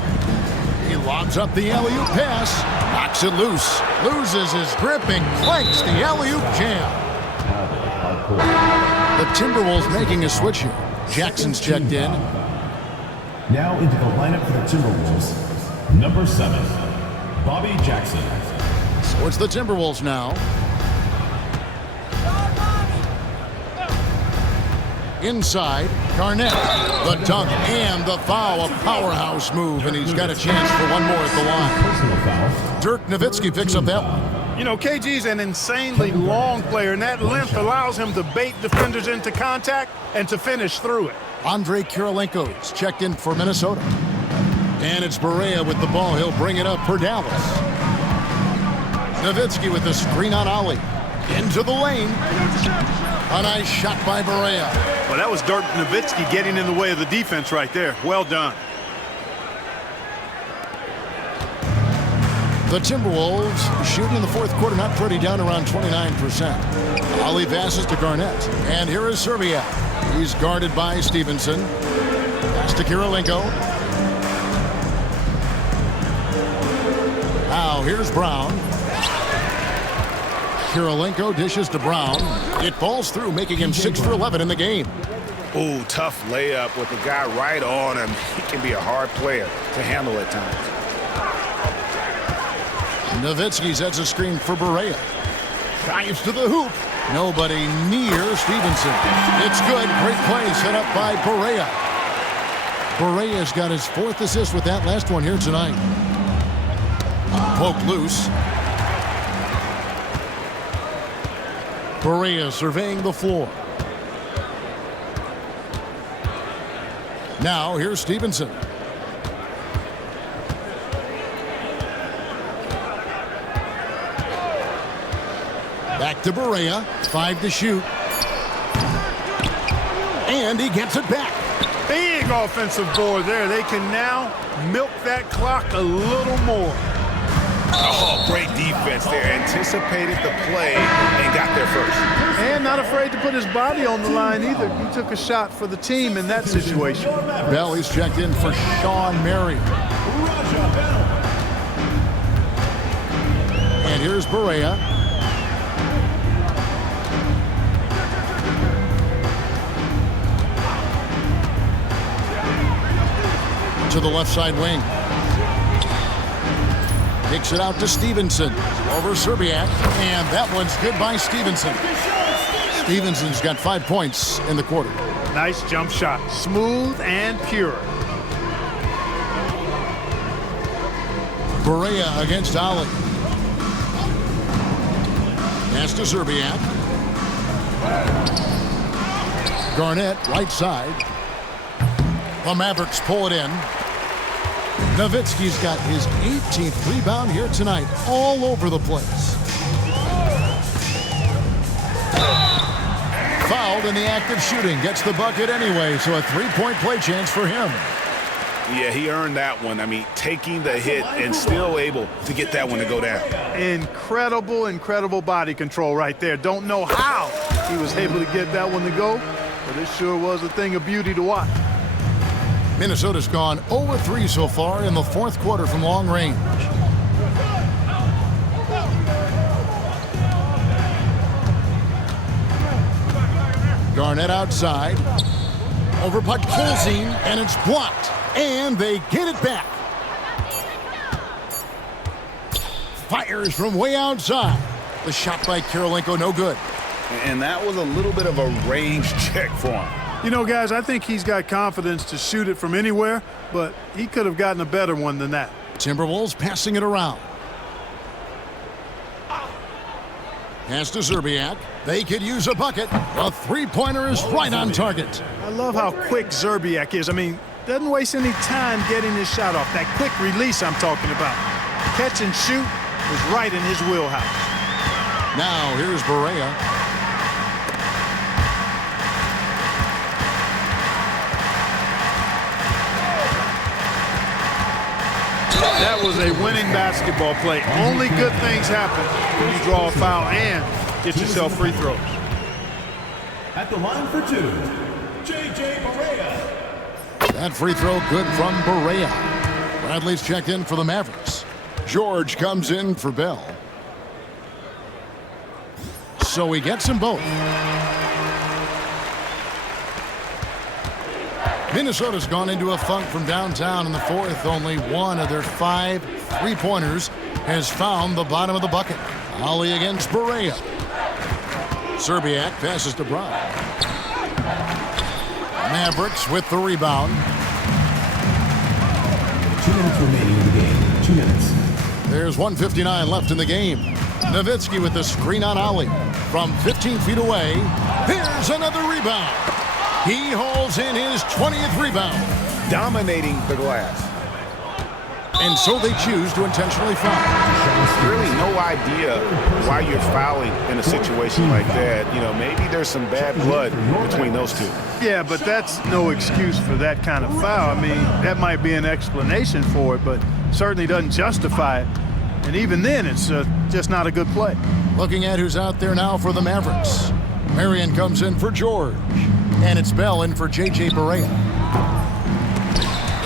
He lobs up the alley-oop pass. Knocks it loose. Loses his grip and clanks the alley-oop jam. The Timberwolves making a switch here. Jackson's checked in. Now into the lineup for the Timberwolves. Number 7, Bobby Jackson. So it's the Timberwolves now. Inside, Garnett, the dunk and the foul, a powerhouse move, and he's got a chance for one more at the line. Personal foul. Dirk Nowitzki picks up that one. You know, KG's an insanely long player, and that length allows him to bait defenders into contact and to finish through it. Andrei Kirilenko's checked in for Minnesota. And it's Barea with the ball. He'll bring it up for Dallas. Nowitzki with the screen on Ollie. Into the lane. A nice shot by Barea. Well, that was Dirk Nowitzki getting in the way of the defense right there. Well done. The Timberwolves shooting in the fourth quarter, not pretty, down around 29%. Ollie passes to Garnett. And here is Serbia. He's guarded by Stevenson. Pass to Kirilenko. Now here's Brown. Kirilenko dishes to Brown. It falls through, making him 6 for 11 in the game. Ooh, tough layup with the guy right on him. He can be a hard player to handle at times. Nowitzki sets a screen for Barea. Dives to the hoop. Nobody near Stevenson. It's good. Great play set up by Barea. Barea's got his 4th assist with that last one here tonight. Poke loose. Barea surveying the floor. Now here's Stevenson. Back to Barea. 5 to shoot. And he gets it back. Big offensive board there. They can now milk that clock a little more. Oh, great defense there. Anticipated the play and got there first. And not afraid to put his body on the line either. He took a shot for the team in that situation. Bell is checked in for Sean Mary. And here's Barea. To the left side wing. Kicks it out to Stevenson. Over Serbiak. And that one's good by Stevenson. Stevenson's got 5 points in the quarter. Nice jump shot. Smooth and pure. Barea against Ollie. Pass to Serbiak. Garnett, right side. The Mavericks pull it in. Nowitzki's got his 18th rebound here tonight, all over the place. Fouled in the act of shooting, gets the bucket anyway, so a 3-point play chance for him. Yeah, he earned that one. I mean, taking the hit and still able to get that one to go down. Incredible, incredible body control right there. Don't know how he was able to get that one to go, but it sure was a thing of beauty to watch. Minnesota's gone 0-3 so far in the fourth quarter from long range. Garnett outside. Over puck Colzine, and it's blocked. And they get it back. Fires from way outside. The shot by Kirilenko, no good. And that was a little bit of a range check for him. You know, guys, I think he's got confidence to shoot it from anywhere, but he could have gotten a better one than that. Timberwolves passing it around. Pass to Serbiak. They could use a bucket. A three-pointer is right on target. I love how quick Serbiak is. I mean, doesn't waste any time getting his shot off. That quick release I'm talking about. Catch and shoot is right in his wheelhouse. Now here's Barea. That was a winning basketball play. Only good things happen when you draw a foul and get yourself free throws. At the line for two, J.J. Barea. That free throw good from Barea. Bradley's checked in for the Mavericks. George comes in for Bell. So he gets them both. Minnesota's gone into a funk from downtown in the fourth. Only one of their 5 3-pointers has found the bottom of the bucket. Ollie against Berea. Serbiak passes to Brown. Mavericks with the rebound. 2 minutes remaining in the game. 2 minutes. There's 1:59 left in the game. Nowitzki with the screen on Ollie. From 15 feet away, here's another rebound. He hauls in his 20th rebound. Dominating the glass. And so they choose to intentionally foul. Really no idea why you're fouling in a situation like that. You know, maybe there's some bad blood between those two. Yeah, but that's no excuse for that kind of foul. I mean, that might be an explanation for it, but certainly doesn't justify it. And even then, it's just not a good play. Looking at who's out there now for the Mavericks. Marion comes in for George. And it's Bell in for J.J. Berea.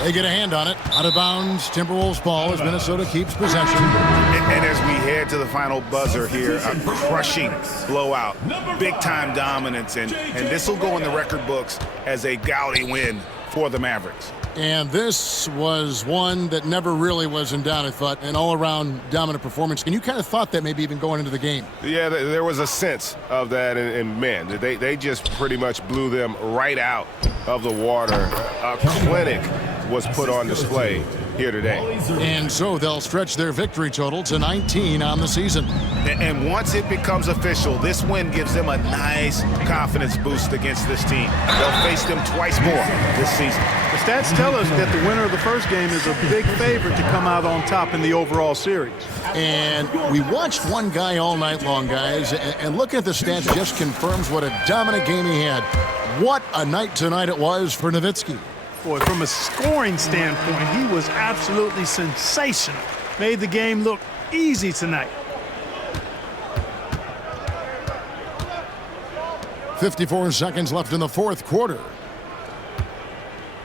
They get a hand on it. Out of bounds. Timberwolves ball as Minnesota keeps possession. And as we head to the final buzzer here, a crushing blowout. Big-time dominance. And this will go in the record books as a gaudy win for the Mavericks. And this was one that never really was in doubt, I thought. An all-around dominant performance. And you kind of thought that maybe even going into the game. Yeah, there was a sense of that. And man, they just pretty much blew them right out of the water. A clinic was put on display here today. And so they'll stretch their victory total to 19 on the season. And once it becomes official, this win gives them a nice confidence boost against this team. They'll face them twice more this season. The stats tell us that the winner of the first game is a big favorite to come out on top in the overall series. And we watched one guy all night long, guys, and looking at the stats just confirms what a dominant game he had. What a night tonight it was for Nowitzki. Boy, from a scoring standpoint, he was absolutely sensational. Made the game look easy tonight. 54 seconds left in the fourth quarter.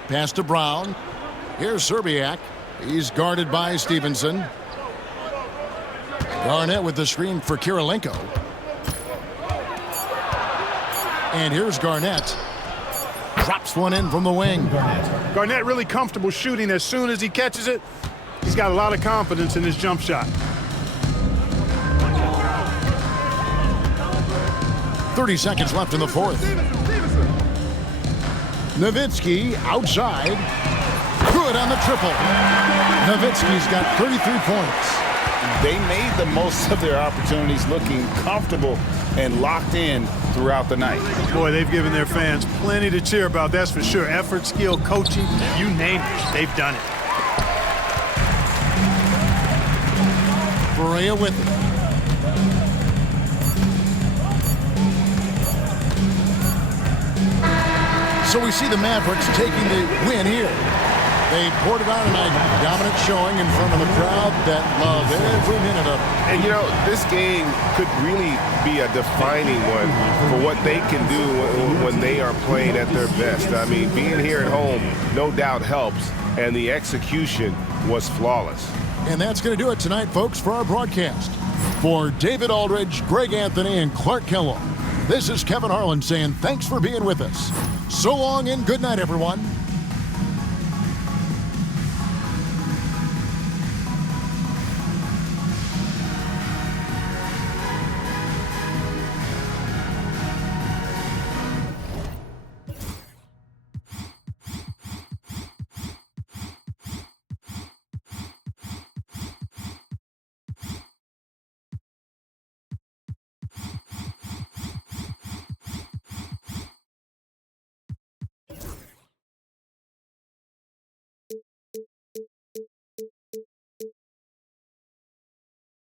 Pass to Brown. Here's Serbiak. He's guarded by Stevenson. Garnett with the screen for Kirilenko. And here's Garnett. Drops one in from the wing. Garnett really comfortable shooting as soon as he catches it. He's got a lot of confidence in his jump shot. 30 seconds left in the fourth. Nowitzki outside. Good on the triple. Nowitzki's got 33 points. They made the most of their opportunities, looking comfortable and locked in throughout the night. Boy, they've given their fans plenty to cheer about, that's for sure. Effort, skill, coaching, you name it, they've done it. Berea with it. So we see the Mavericks taking the win here. They poured it on tonight. Dominant showing in front of a crowd that loved every minute of it. And, you know, this game could really be a defining one for what they can do when they are playing at their best. I mean, being here at home no doubt helps, and the execution was flawless. And that's going to do it tonight, folks, for our broadcast. For David Aldridge, Greg Anthony, and Clark Kellogg, this is Kevin Harlan saying thanks for being with us. So long and good night, everyone.